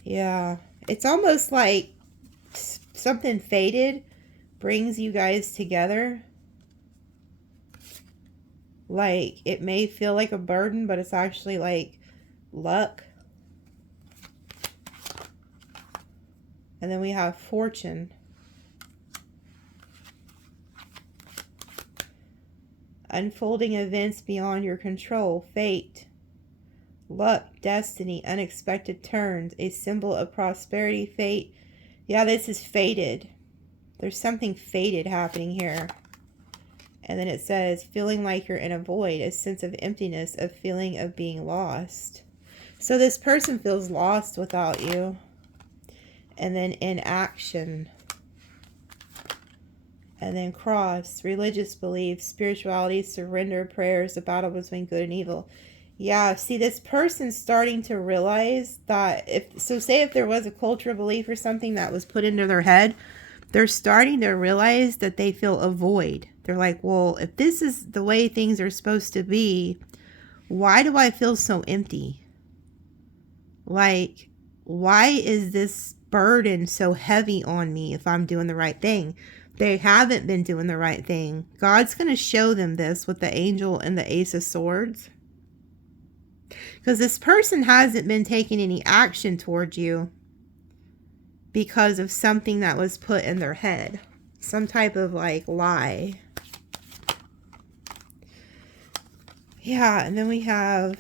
Yeah, it's almost like something fated brings you guys together. Like, it may feel like a burden, but it's actually like luck. And then we have fortune. Unfolding events beyond your control, fate. Luck, destiny, unexpected turns, a symbol of prosperity, fate. Yeah, this is fated. There's something fated happening here. And then it says, feeling like you're in a void, a sense of emptiness, a feeling of being lost. So this person feels lost without you. And then inaction. And then cross, religious beliefs, spirituality, surrender, prayers, the battle between good and evil. Yeah, see, this person's starting to realize that say if there was a cultural belief or something that was put into their head, they're starting to realize that they feel a void. They're like, well, if this is the way things are supposed to be, why do I feel so empty? Like, why is this burden so heavy on me if I'm doing the right thing? They haven't been doing the right thing. God's going to show them this with the angel and the ace of swords. Because this person hasn't been taking any action towards you because of something that was put in their head. Some type of like lie. Yeah, and then we have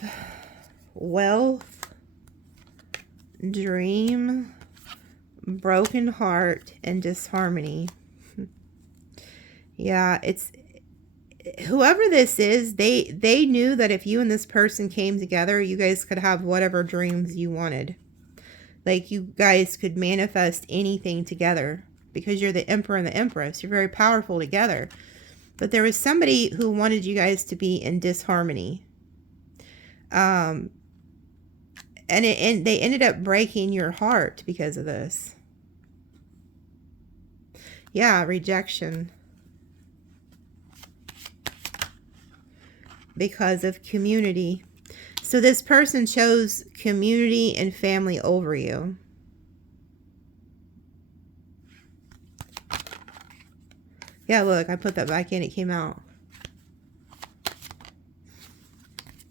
wealth, dream, broken heart, and disharmony. Yeah, it's whoever this is, they knew that if you and this person came together, you guys could have whatever dreams you wanted. Like, you guys could manifest anything together because you're the emperor and the empress. You're very powerful together. But there was somebody who wanted you guys to be in disharmony. And they ended up breaking your heart because of this. Yeah, rejection. Because of community. So this person chose community and family over you. Yeah, look, I put that back in. It came out.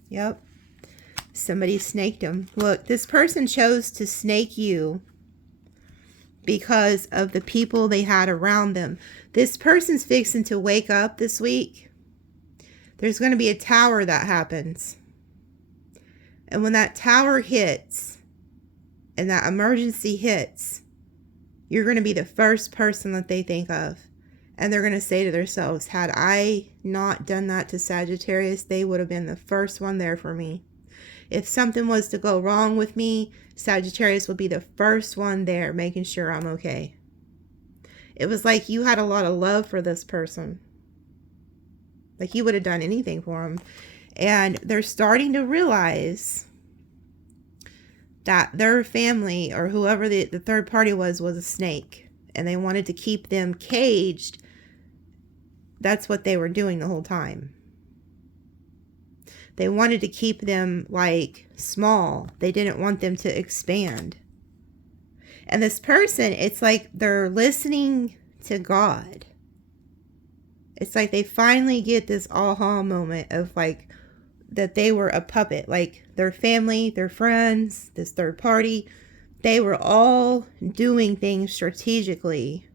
Yep. Somebody snaked him. Look, this person chose to snake you because of the people they had around them. This person's fixing to wake up this week. There's going to be a tower that happens. And when that tower hits and that emergency hits, you're going to be the first person that they think of. And they're going to say to themselves, had I not done that to Sagittarius, they would have been the first one there for me. If something was to go wrong with me, Sagittarius would be the first one there making sure I'm okay. It was like you had a lot of love for this person. Like he would have done anything for him. And they're starting to realize that their family or whoever the third party was a snake. And they wanted to keep them caged. That's what they were doing the whole time. They wanted to keep them like small. They didn't want them to expand. And this person, it's like they're listening to God. It's like they finally get this aha moment of like that they were a puppet. Like their family, their friends, this third party, they were all doing things strategically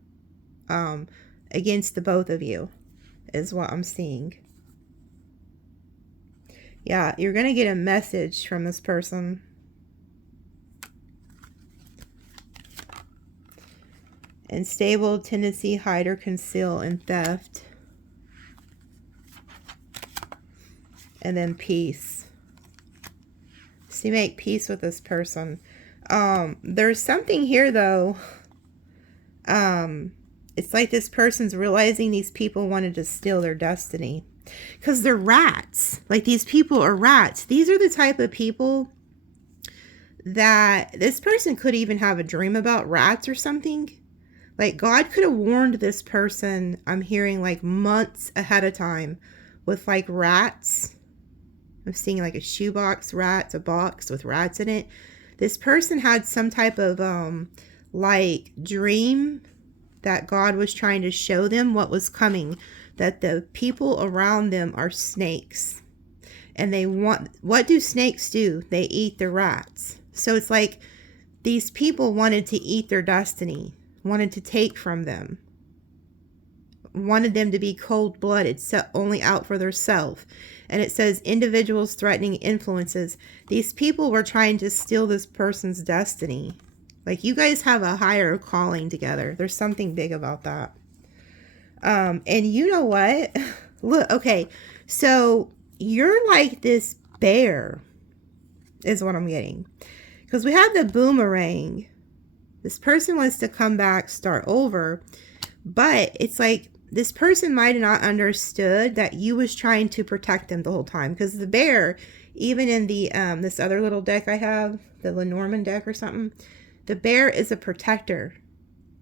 against the both of you, is what I'm seeing. Yeah, you're going to get a message from this person. Unstable tendency, hide or conceal, and theft. And then peace. So you make peace with this person. There's something here though. It's like this person's realizing these people wanted to steal their destiny. Because they're rats. Like these people are rats. These are the type of people that this person could even have a dream about rats or something. Like God could have warned this person, I'm hearing like months ahead of time with like rats. I'm seeing like a shoebox rats, a box with rats in it. This person had some type of like dream that God was trying to show them what was coming. That the people around them are snakes. And they want, what do snakes do? They eat the rats. So it's like these people wanted to eat their destiny. Wanted to take from them. Wanted them to be cold-blooded, set only out for their self. And it says individuals threatening influences. These people were trying to steal this person's destiny. Like you guys have a higher calling together. There's something big about that. And you know what? Look, okay. So you're like this bear is what I'm getting. Because we have the boomerang. This person wants to come back, start over. But it's like this person might have not understood that you was trying to protect them the whole time. Because the bear, even in the this other little deck I have, the Lenormand deck or something, the bear is a protector.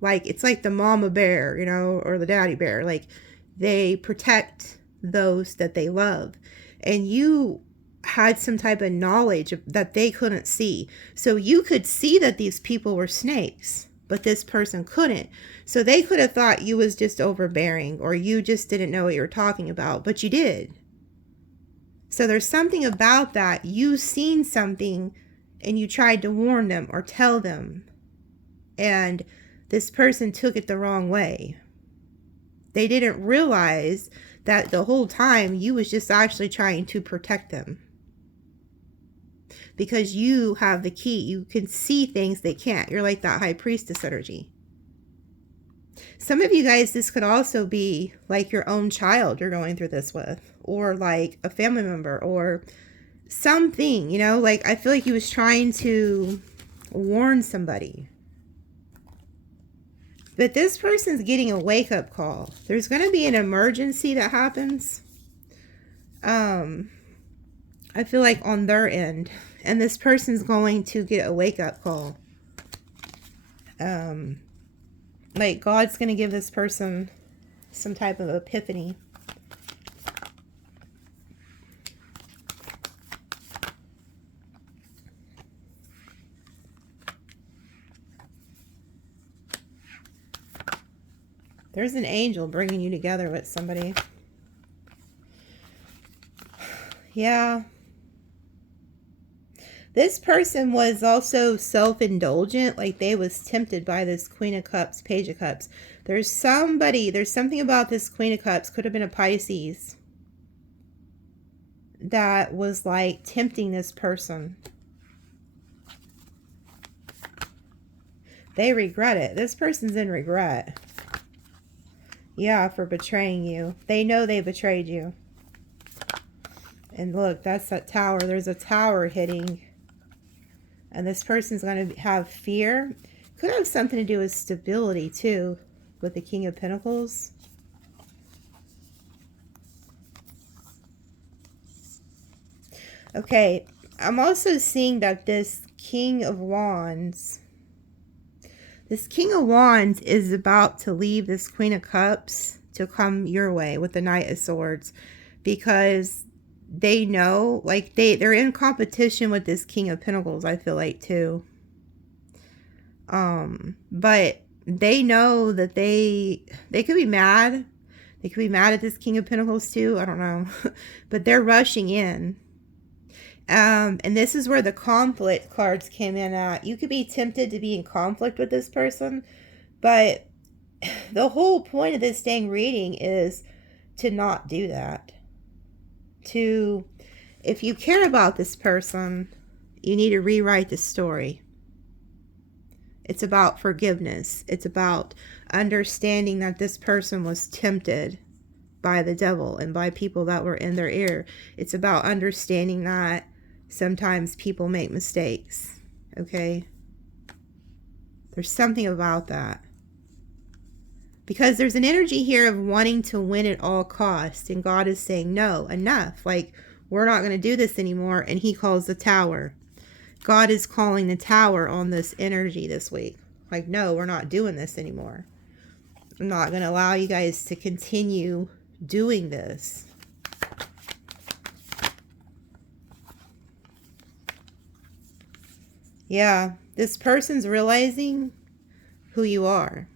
Like, it's like the mama bear, you know, or the daddy bear. Like, they protect those that they love. And you had some type of knowledge that they couldn't see. So you could see that these people were snakes, but this person couldn't. So they could have thought you was just overbearing, or you just didn't know what you were talking about, but you did. So there's something about that. You seen something and you tried to warn them or tell them. And this person took it the wrong way. They didn't realize that the whole time you was just actually trying to protect them. Because you have the key. You can see things they can't. You're like that high priestess energy. Some of you guys, this could also be like your own child you're going through this with. Or like a family member or something, you know. Like I feel like he was trying to warn somebody. But this person's getting a wake-up call. There's going to be an emergency that happens. I feel like on their end. And this person's going to get a wake-up call. Like God's going to give this person some type of epiphany. There's an angel bringing you together with somebody. Yeah. This person was also self-indulgent. Like they was tempted by this Queen of Cups, Page of Cups. There's something about this Queen of Cups. Could have been a Pisces. That was like tempting this person. They regret it. This person's in regret. Yeah, for betraying you. They know they betrayed you. And look, that's that tower. There's a tower hitting. And this person's going to have fear. Could have something to do with stability, too. With the King of Pentacles. Okay, I'm also seeing that this King of Wands is about to leave this Queen of Cups to come your way with the Knight of Swords, because they know, like, they're in competition with this King of Pentacles, I feel like, too. But they know that they could be mad. They could be mad at this King of Pentacles too. I don't know. But they're rushing in. And this is where the conflict cards came in at. You could be tempted to be in conflict with this person, but the whole point of this dang reading is to not do that. If you care about this person, you need to rewrite the story. It's about forgiveness. It's about understanding that this person was tempted by the devil and by people that were in their ear. It's about understanding that sometimes people make mistakes. Okay? There's something about that. Because there's an energy here of wanting to win at all costs. And God is saying, no, enough. Like, we're not going to do this anymore. And he calls the Tower. God is calling the Tower on this energy this week. Like, no, we're not doing this anymore. I'm not going to allow you guys to continue doing this. Yeah, this person's realizing who you are.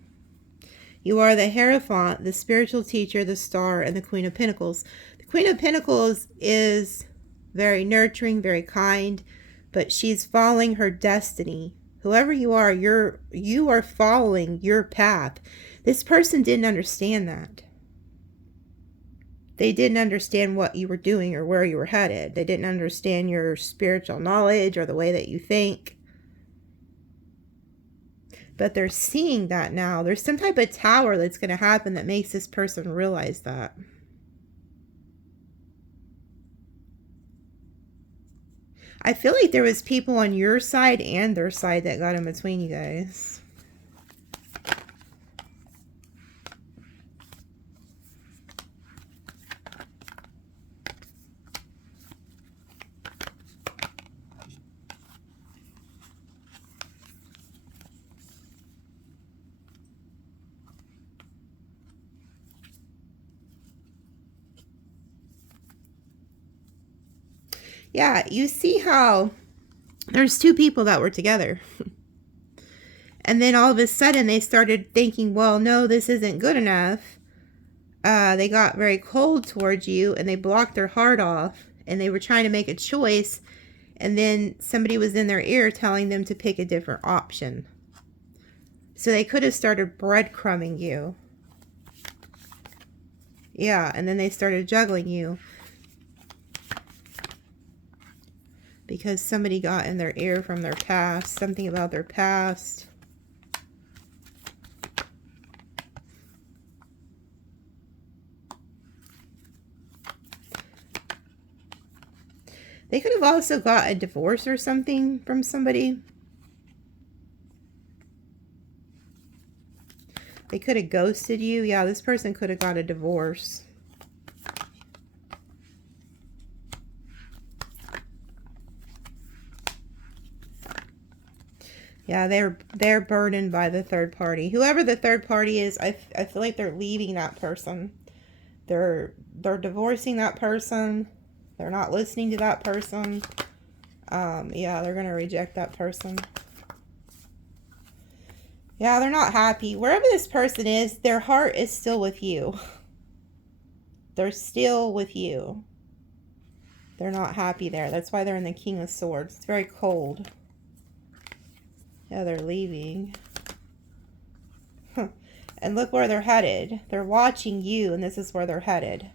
You are the Hierophant, the spiritual teacher, the star, and the Queen of Pentacles. The Queen of Pentacles is very nurturing, very kind, but she's following her destiny. Whoever you are, you are following your path. This person didn't understand that. They didn't understand what you were doing or where you were headed. They didn't understand your spiritual knowledge or the way that you think. But they're seeing that now. There's some type of tower that's going to happen that makes this person realize that. I feel like there was people on your side and their side that got in between you guys. Yeah, you see how there's two people that were together. And then all of a sudden they started thinking, well, no, this isn't good enough. They got very cold towards you and they blocked their heart off and they were trying to make a choice. And then somebody was in their ear telling them to pick a different option. So they could have started breadcrumbing you. Yeah, and then they started juggling you. Because somebody got in their ear from their past. Something about their past. They could have also got a divorce or something from somebody. They could have ghosted you. Yeah, this person could have got a divorce. Yeah, they're burdened by the third party. Whoever the third party is, I feel like they're leaving that person. They're divorcing that person. They're not listening to that person. Yeah, they're going to reject that person. Yeah, they're not happy. Wherever this person is, their heart is still with you. They're still with you. They're not happy there. That's why they're in the King of Swords. It's very cold. Yeah, they're leaving. And look where they're headed. They're watching you, and this is where they're headed.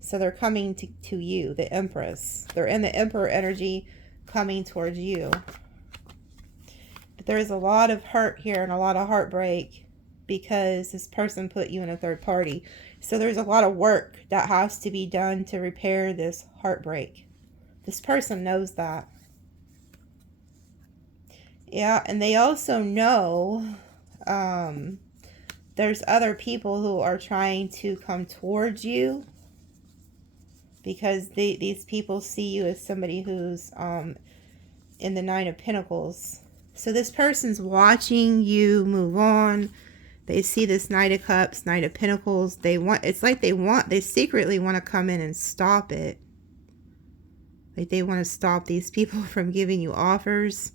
So they're coming to you, the Empress. They're in the Emperor energy coming towards you. But there's a lot of hurt here and a lot of heartbreak because this person put you in a third party. So there's a lot of work that has to be done to repair this heartbreak. This person knows that. Yeah, and they also know there's other people who are trying to come towards you. because these people see you as somebody who's in the Nine of Pentacles. So this person's watching you move on. They see this Knight of Cups, Knight of Pentacles. It's like they secretly want to come in and stop it. Like they want to stop these people from giving you offers.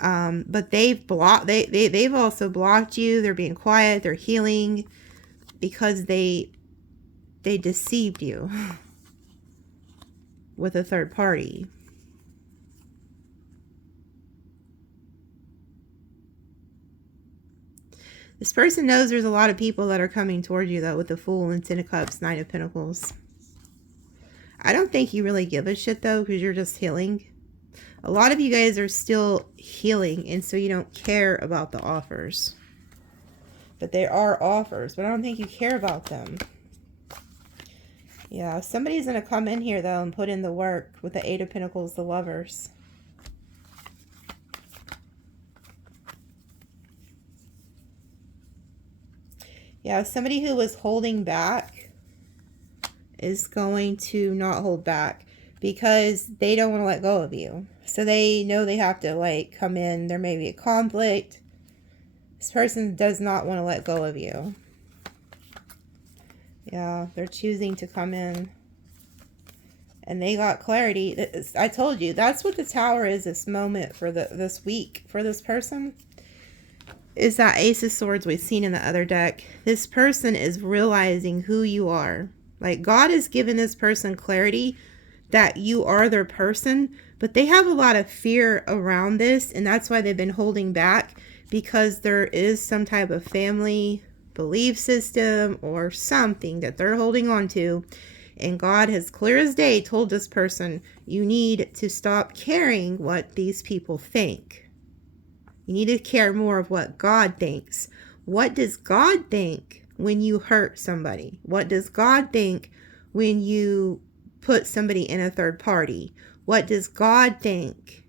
But they've also blocked you. They're being quiet. They're healing because they deceived you with a third party. This person knows there's a lot of people that are coming towards you, though, with the Fool and Ten of Cups, Nine of Pentacles. I don't think you really give a shit, though, because you're just healing. A lot of you guys are still healing, and so you don't care about the offers. But there are offers, but I don't think you care about them. Yeah, somebody's going to come in here, though, and put in the work with the Eight of Pentacles, the Lovers. Yeah, somebody who was holding back is going to not hold back because they don't want to let go of you. So they know they have to, like, come in. There may be a conflict. This person does not want to let go of you. Yeah, they're choosing to come in. And they got clarity. I told you, that's what the Tower is this moment for this week for this person. Is that Ace of Swords we've seen in the other deck. This person is realizing who you are. Like, God has given this person clarity that you are their person, but they have a lot of fear around this, and that's why they've been holding back, because there is some type of family belief system or something that they're holding on to, and God has clear as day told this person, you need to stop caring what these people think. You need to care more of what God thinks. What does God think when you hurt somebody? What does God think when you put somebody in a third party? What does God think?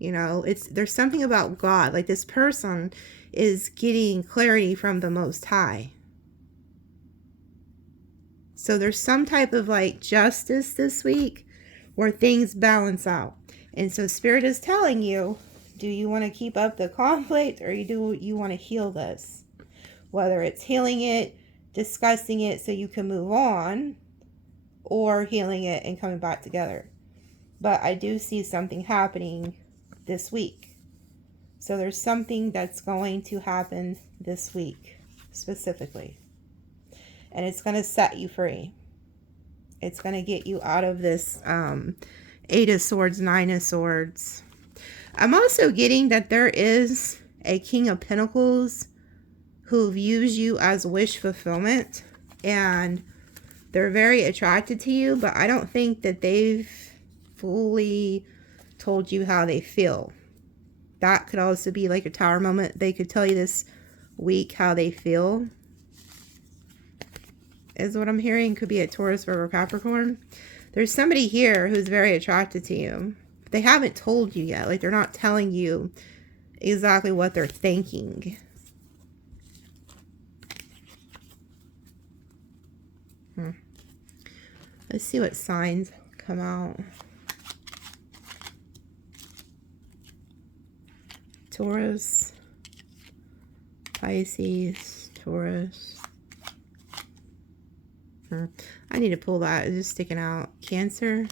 You know, there's something about God. Like, this person is getting clarity from the Most High. So there's some type of, like, justice this week where things balance out. And so Spirit is telling you, do you want to keep up the conflict, or do you want to heal this? Whether it's healing it, discussing it so you can move on, or healing it and coming back together. But I do see something happening this week. So there's something that's going to happen this week, specifically. And it's going to set you free. It's going to get you out of this Eight of Swords, Nine of Swords. I'm also getting that there is a King of Pentacles who views you as wish fulfillment, and they're very attracted to you, but I don't think that they've fully told you how they feel. That could also be like a Tower moment. They could tell you this week how they feel, is what I'm hearing. Could be a Taurus, Virgo, Capricorn. There's somebody here who's very attracted to you. They haven't told you yet. Like, they're not telling you exactly what they're thinking. Let's see what signs come out. Taurus, Pisces, Taurus. I need to pull that. It's just sticking out. Cancer,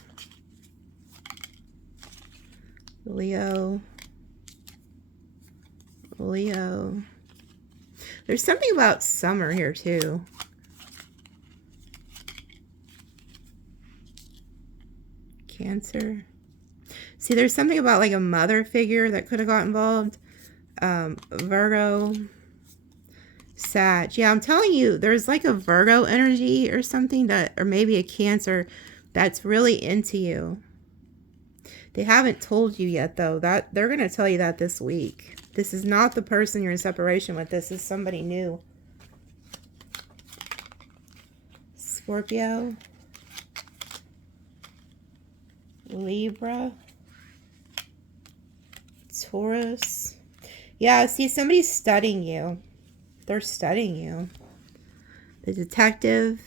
Leo. There's something about summer here too. Cancer. See, there's something about like a mother figure that could have got involved. Virgo, Sag. Yeah, I'm telling you, there's like a Virgo energy or something that, or maybe a Cancer that's really into you. They haven't told you yet, though. That they're going to tell you that this week. This is not the person you're in separation with. This is somebody new. Scorpio, Libra, Taurus. Yeah, see, somebody's studying you. They're studying you. The Detective,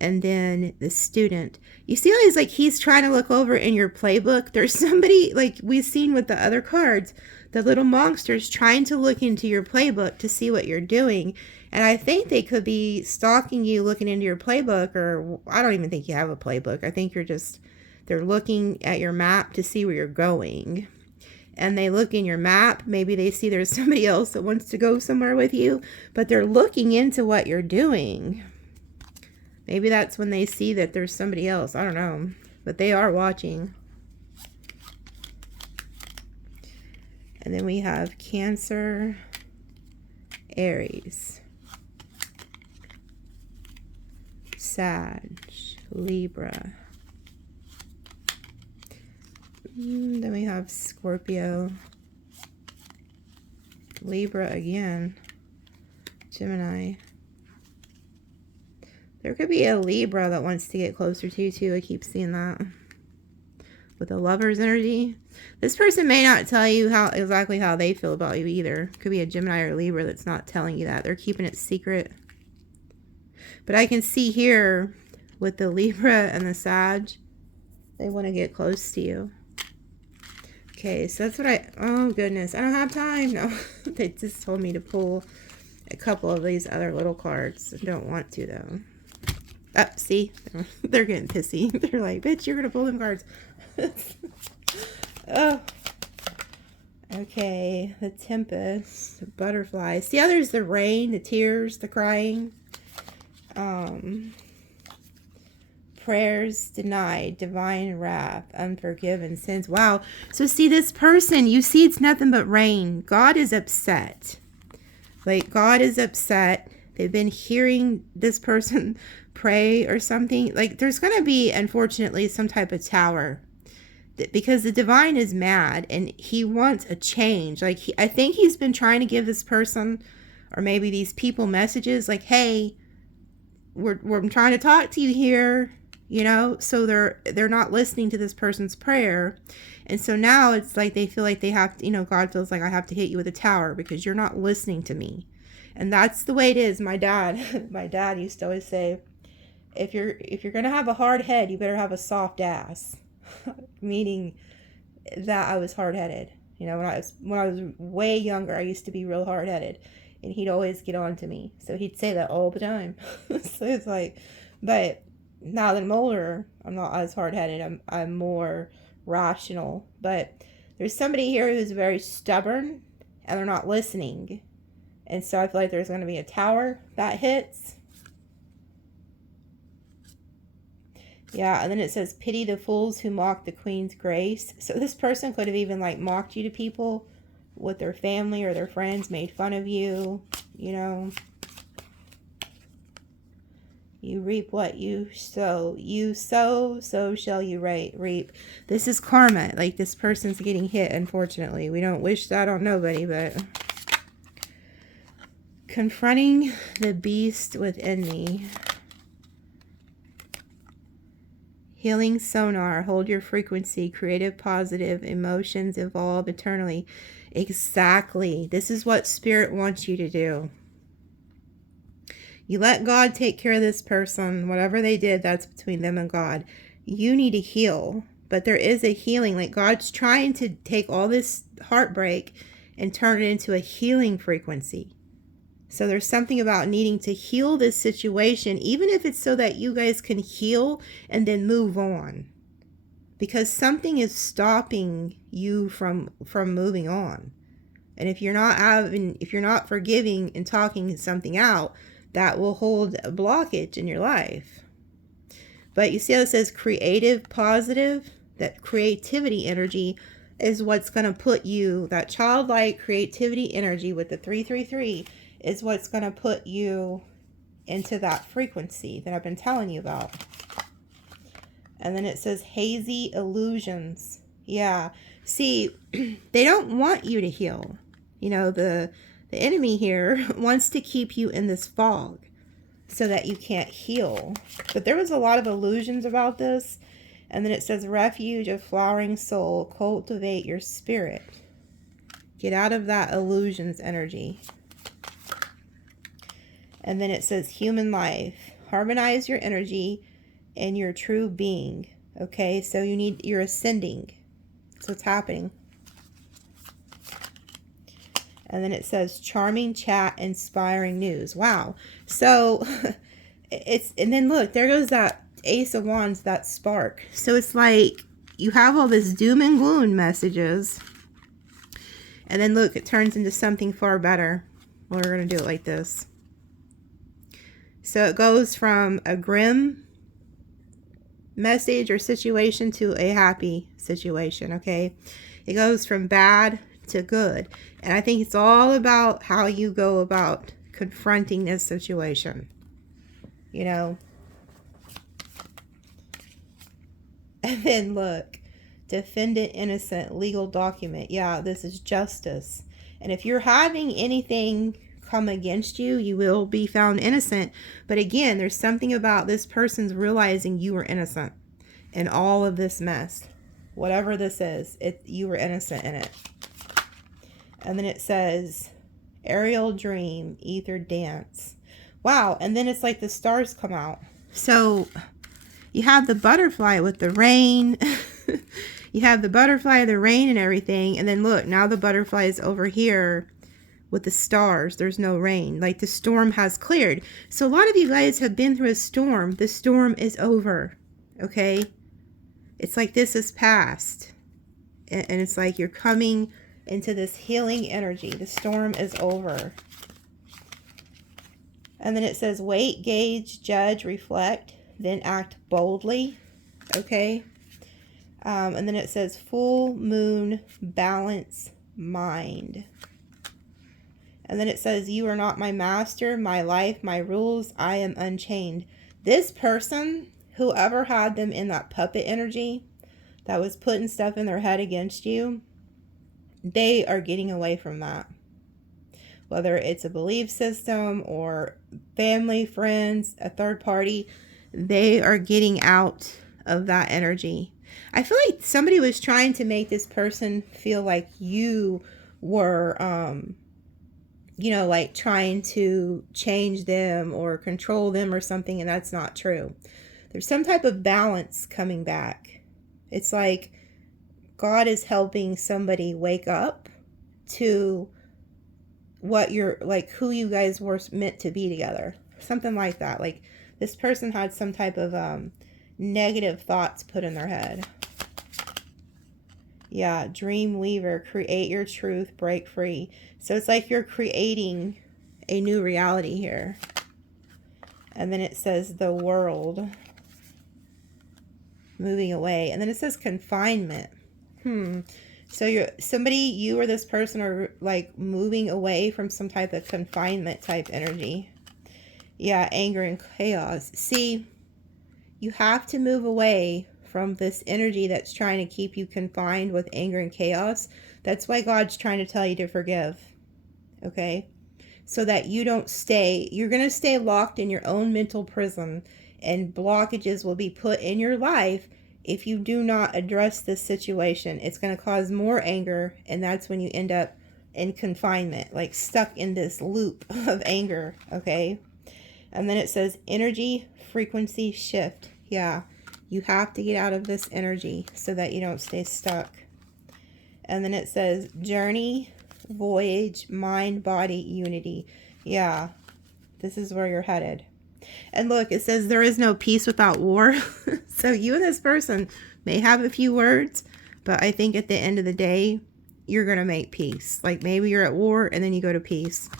and then the student. You see how he's like, he's trying to look over in your playbook. There's somebody, like we've seen with the other cards, the little monsters trying to look into your playbook to see what you're doing. And I think they could be stalking you, looking into your playbook, or I don't even think you have a playbook. I think they're looking at your map to see where you're going. And they look in your map. Maybe they see there's somebody else that wants to go somewhere with you, but they're looking into what you're doing. Maybe that's when they see that there's somebody else. I don't know. But they are watching. And then we have Cancer, Aries, Sag, Libra. Then we have Scorpio, Libra again, Gemini. There could be a Libra that wants to get closer to you too. I keep seeing that with the Lover's energy. This person may not tell you exactly how they feel about you either. Could be a Gemini or Libra that's not telling you that. They're keeping it secret. But I can see here with the Libra and the Sag, they want to get close to you. Okay, so that's what oh goodness, I don't have time. No, they just told me to pull a couple of these other little cards. I don't want to though. Oh, see, they're getting pissy. They're like, bitch, you're gonna pull them cards. Oh. Okay, the Tempest, the Butterfly. See how there's the rain, the tears, the crying. Prayers denied, divine wrath, unforgiven sins. Wow. So see this person, you see it's nothing but rain. God is upset. Like God is upset. They've been hearing this person pray or something. Like there's going to be, unfortunately, some type of tower. Because the divine is mad and he wants a change. Like I think he's been trying to give this person or maybe these people messages like, hey, we're trying to talk to you here. You know, so they're not listening to this person's prayer. And so now it's like they feel like they have to, you know, God feels like I have to hit you with a tower because you're not listening to me. And that's the way it is. My dad used to always say, if you're going to have a hard head, you better have a soft ass. Meaning that I was hard-headed. You know, when I was way younger, I used to be real hard-headed. And he'd always get on to me. So he'd say that all the time. So it's like, but now that I'm older, I'm not as hard-headed. I'm more rational. But there's somebody here who's very stubborn and they're not listening. And so I feel like there's going to be a tower that hits. Yeah, and then it says, pity the fools who mock the queen's grace. So this person could have even like mocked you to people with their family or their friends, made fun of you, you know. You reap what you sow. You sow, so shall you reap. This is karma. Like this person's getting hit, unfortunately. We don't wish that on nobody, but confronting the beast within me. Healing sonar, hold your frequency, creative, positive, emotions evolve eternally. Exactly. This is what Spirit wants you to do. You let God take care of this person. Whatever they did, that's between them and God. You need to heal. But there is a healing. Like God's trying to take all this heartbreak and turn it into a healing frequency. So there's something about needing to heal this situation, even if it's so that you guys can heal and then move on. Because something is stopping you from moving on. And if you're not forgiving and talking something out, that will hold a blockage in your life. But you see how it says creative, positive? That creativity energy is what's going to put you, that childlike creativity energy with the 333 is what's going to put you into that frequency that I've been telling you about. And then it says hazy illusions. Yeah. See, they don't want you to heal. You know, the enemy here wants to keep you in this fog so that you can't heal. But there was a lot of illusions about this. And then it says refuge of flowering soul, cultivate your spirit. Get out of that illusions energy. And then it says human life, harmonize your energy and your true being. Okay, so you're ascending. That's what's happening. And then it says charming chat, inspiring news. Wow. So and then look, there goes that Ace of Wands, that spark. So it's like you have all this doom and gloom messages. And then look, it turns into something far better. We're going to do it like this. So it goes from a grim message or situation to a happy situation, okay? It goes from bad to good. And I think it's all about how you go about confronting this situation. You know? And then look, defendant innocent, legal document. Yeah, this is justice. And if you're having anything come against you, you will be found innocent. But again, there's something about this person's realizing you were innocent in all of this mess. Whatever this is, you were innocent in it. And then it says, aerial dream, ether dance. Wow, and then it's like the stars come out. So you have the butterfly with the rain. You have the butterfly, the rain and everything. And then look, now the butterfly is over here with the stars. There's no rain. Like the storm has cleared. So a lot of you guys have been through a storm. The storm is over. Okay? It's like this is past. And it's like you're coming into this healing energy. The storm is over. And then it says, wait, gauge, judge, reflect, then act boldly. Okay? And then it says, full moon, balance, mind. And then it says, you are not my master, my life, my rules. I am unchained. This person, whoever had them in that puppet energy that was putting stuff in their head against you, they are getting away from that. Whether it's a belief system or family, friends, a third party, they are getting out of that energy. I feel like somebody was trying to make this person feel like you were, you know, like trying to change them or control them or something, and that's not true. There's some type of balance coming back. It's like God is helping somebody wake up to what you're, like, who you guys were meant to be together. Something like that. Like, this person had some type of negative thoughts put in their head. Yeah, dream weaver, create your truth, break free. So it's like you're creating a new reality here. And then it says the world, moving away. And then it says confinement. So you or this person are like moving away from some type of confinement type energy. Yeah, anger and chaos. See, you have to move away from this energy that's trying to keep you confined with anger and chaos. That's why God's trying to tell you to forgive. Okay? So that you don't stay. You're going to stay locked in your own mental prison, and blockages will be put in your life if you do not address this situation. It's going to cause more anger, and that's when you end up in confinement, like stuck in this loop of anger. Okay? And then it says energy, frequency, shift. Yeah. You have to get out of this energy so that you don't stay stuck. And then it says journey, voyage, mind, body, unity. Yeah, this is where you're headed. And look, it says there is no peace without war. So you and this person may have a few words, but I think at the end of the day, you're going to make peace. Like maybe you're at war and then you go to peace.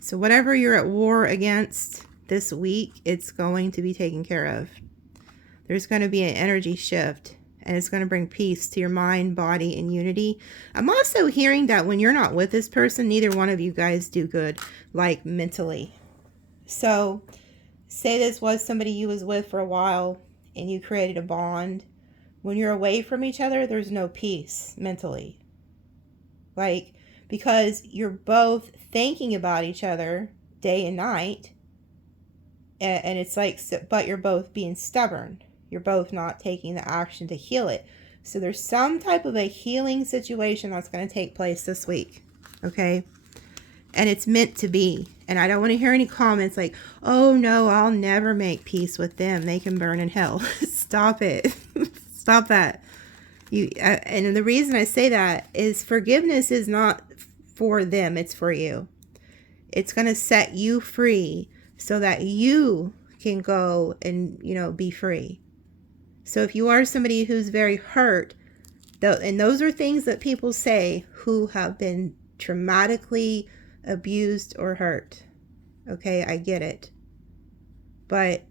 So whatever you're at war against this week, it's going to be taken care of. There's going to be an energy shift, and it's going to bring peace to your mind, body, and unity. I'm also hearing that when you're not with this person, neither one of you guys do good, like mentally. So say this was somebody you was with for a while and you created a bond. When you're away from each other, there's no peace mentally. Like, because you're both thinking about each other day and night. And it's like, but you're both being stubborn. You're both not taking the action to heal it. So there's some type of a healing situation that's going to take place this week. Okay? And it's meant to be. And I don't want to hear any comments like, oh no, I'll never make peace with them. They can burn in hell. Stop it. Stop that. And the reason I say that is forgiveness is not for them. It's for you. It's going to set you free so that you can go and, be free. So if you are somebody who's very hurt, and those are things that people say who have been traumatically abused or hurt. Okay, I get it. But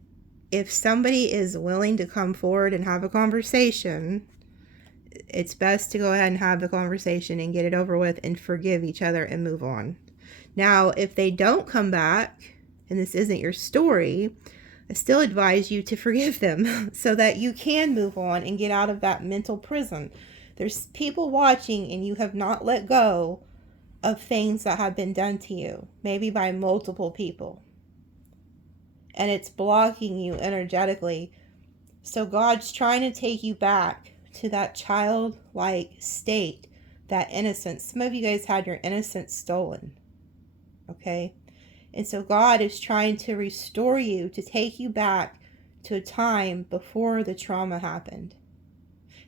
if somebody is willing to come forward and have a conversation, it's best to go ahead and have the conversation and get it over with and forgive each other and move on. Now, if they don't come back, and this isn't your story, I still advise you to forgive them so that you can move on and get out of that mental prison. There's people watching and you have not let go of things that have been done to you, maybe by multiple people. And it's blocking you energetically. So God's trying to take you back to that childlike state, that innocence. Some of you guys had your innocence stolen. Okay? And so God is trying to restore you, to take you back to a time before the trauma happened.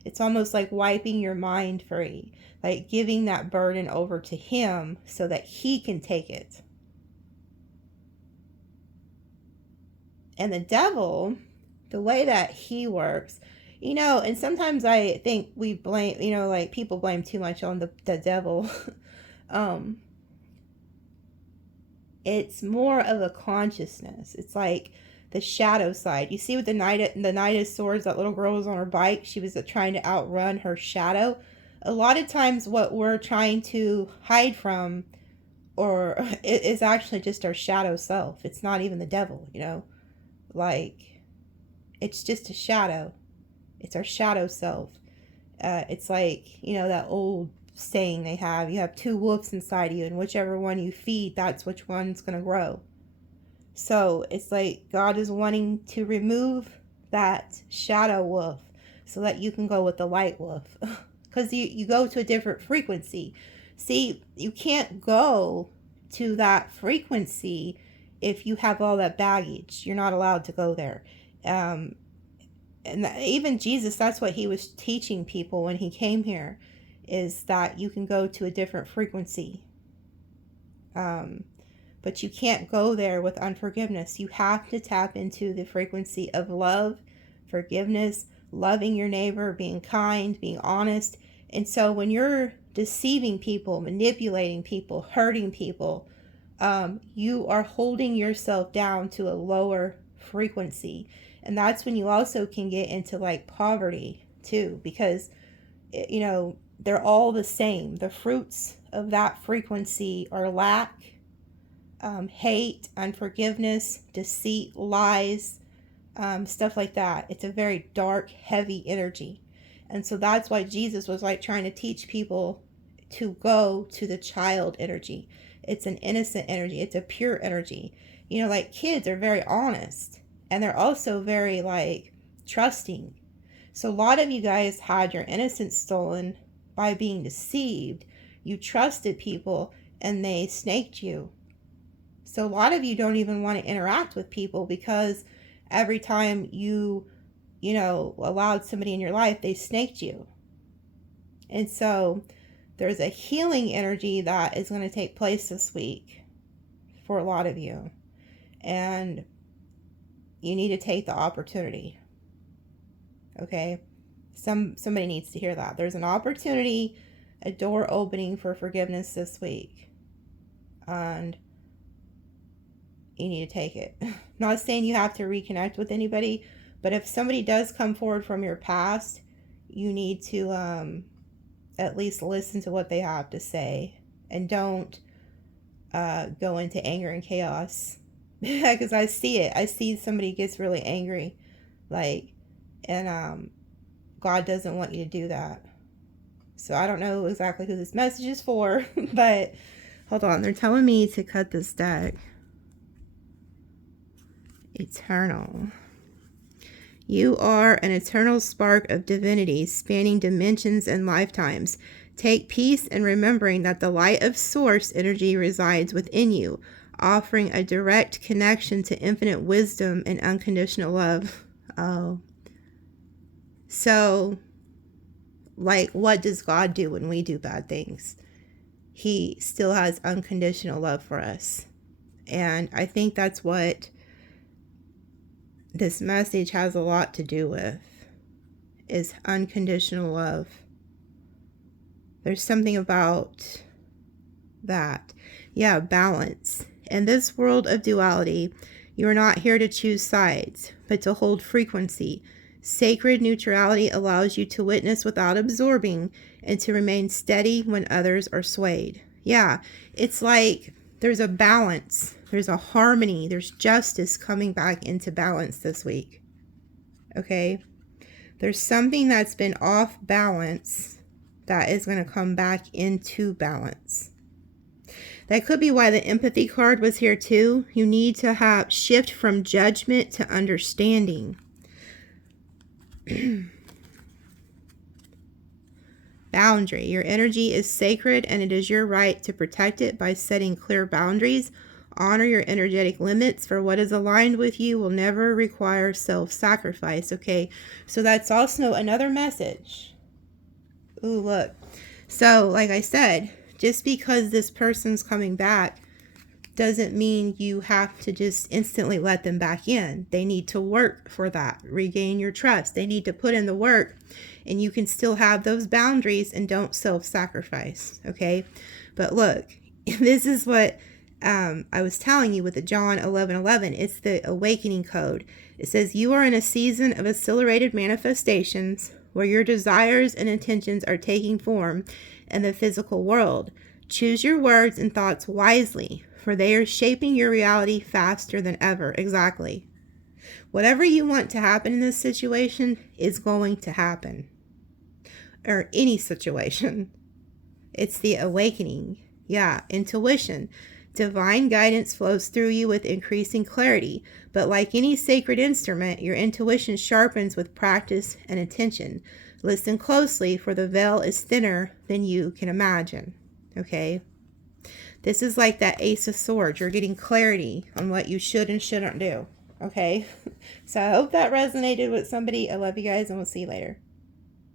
It's almost like wiping your mind free, like giving that burden over to Him so that He can take it. And the devil, the way that he works, and sometimes I think we blame, like people blame too much on the devil. It's more of a consciousness. It's like the shadow side. You see with the Knight of Swords, that little girl was on her bike. She was trying to outrun her shadow. A lot of times what we're trying to hide from or it is actually just our shadow self. It's not even the devil, Like, it's just a shadow. It's our shadow self. It's like, that old saying they have. You have two wolves inside you, and whichever one you feed, that's which one's going to grow. So it's like God is wanting to remove that shadow wolf so that you can go with the light wolf. Because you go to a different frequency. See, you can't go to that frequency if you have all that baggage. You're not allowed to go there. And even Jesus, that's what He was teaching people when He came here, is that you can go to a different frequency. But you can't go there with unforgiveness. You have to tap into the frequency of love, forgiveness, loving your neighbor, being kind, being honest. And so when you're deceiving people, manipulating people, hurting people, you are holding yourself down to a lower frequency. And that's when you also can get into like poverty too, because, they're all the same. The fruits of that frequency are lack, hate, unforgiveness, deceit, lies, stuff like that. It's a very dark, heavy energy. And so that's why Jesus was like trying to teach people to go to the child energy. It's an innocent energy. It's a pure energy. Like kids are very honest, and they're also very like trusting. So a lot of you guys had your innocence stolen by being deceived. You trusted people and they snaked you. So a lot of you don't even want to interact with people because every time you allowed somebody in your life, they snaked you. And so there's a healing energy that is going to take place this week for a lot of you. And you need to take the opportunity. Okay? Somebody needs to hear that. There's an opportunity, a door opening for forgiveness this week. And you need to take it. I'm not saying you have to reconnect with anybody, but if somebody does come forward from your past, you need to at least listen to what they have to say, and don't go into anger and chaos. Because I see it. I see somebody gets really angry, and God doesn't want you to do that. So I don't know exactly who this message is for, but hold on. They're telling me to cut this deck. Eternal. You are an eternal spark of divinity spanning dimensions and lifetimes. Take peace in remembering that the light of source energy resides within you, offering a direct connection to infinite wisdom and unconditional love. Oh. So, like, what does God do when we do bad things? He still has unconditional love for us. And I think that's what this message has a lot to do with, is unconditional love. There's something about that. Yeah, balance. In this world of duality, you are not here to choose sides, but to hold frequency. Sacred neutrality allows you to witness without absorbing and to remain steady when others are swayed. Yeah, it's like there's a balance, there's a harmony, there's justice coming back into balance this week. Okay? There's something that's been off balance that is going to come back into balance. That could be why the empathy card was here too. You need to shift from judgment to understanding. Boundary. Your energy is sacred and it is your right to protect it by setting clear boundaries. Honor your energetic limits, for what is aligned with you will never require self-sacrifice. Okay, so that's also another message. Ooh, look. So, like I said, just because this person's coming back doesn't mean you have to just instantly let them back in. They need to work for that. Regain your trust. They need to put in the work, and you can still have those boundaries and don't self-sacrifice. Okay, but look, this is what I was telling you with the John 11:11. It's the awakening code. It says you are in a season of accelerated manifestations where your desires and intentions are taking form in the physical world. Choose your words and thoughts wisely, for they are shaping your reality faster than ever. Exactly. Whatever you want to happen in this situation is going to happen. Or any situation. It's the awakening. Yeah, intuition. Divine guidance flows through you with increasing clarity, but like any sacred instrument, your intuition sharpens with practice and attention. Listen closely, for the veil is thinner than you can imagine. Okay? This is like that Ace of Swords. You're getting clarity on what you should and shouldn't do. Okay? So I hope that resonated with somebody. I love you guys, and we'll see you later.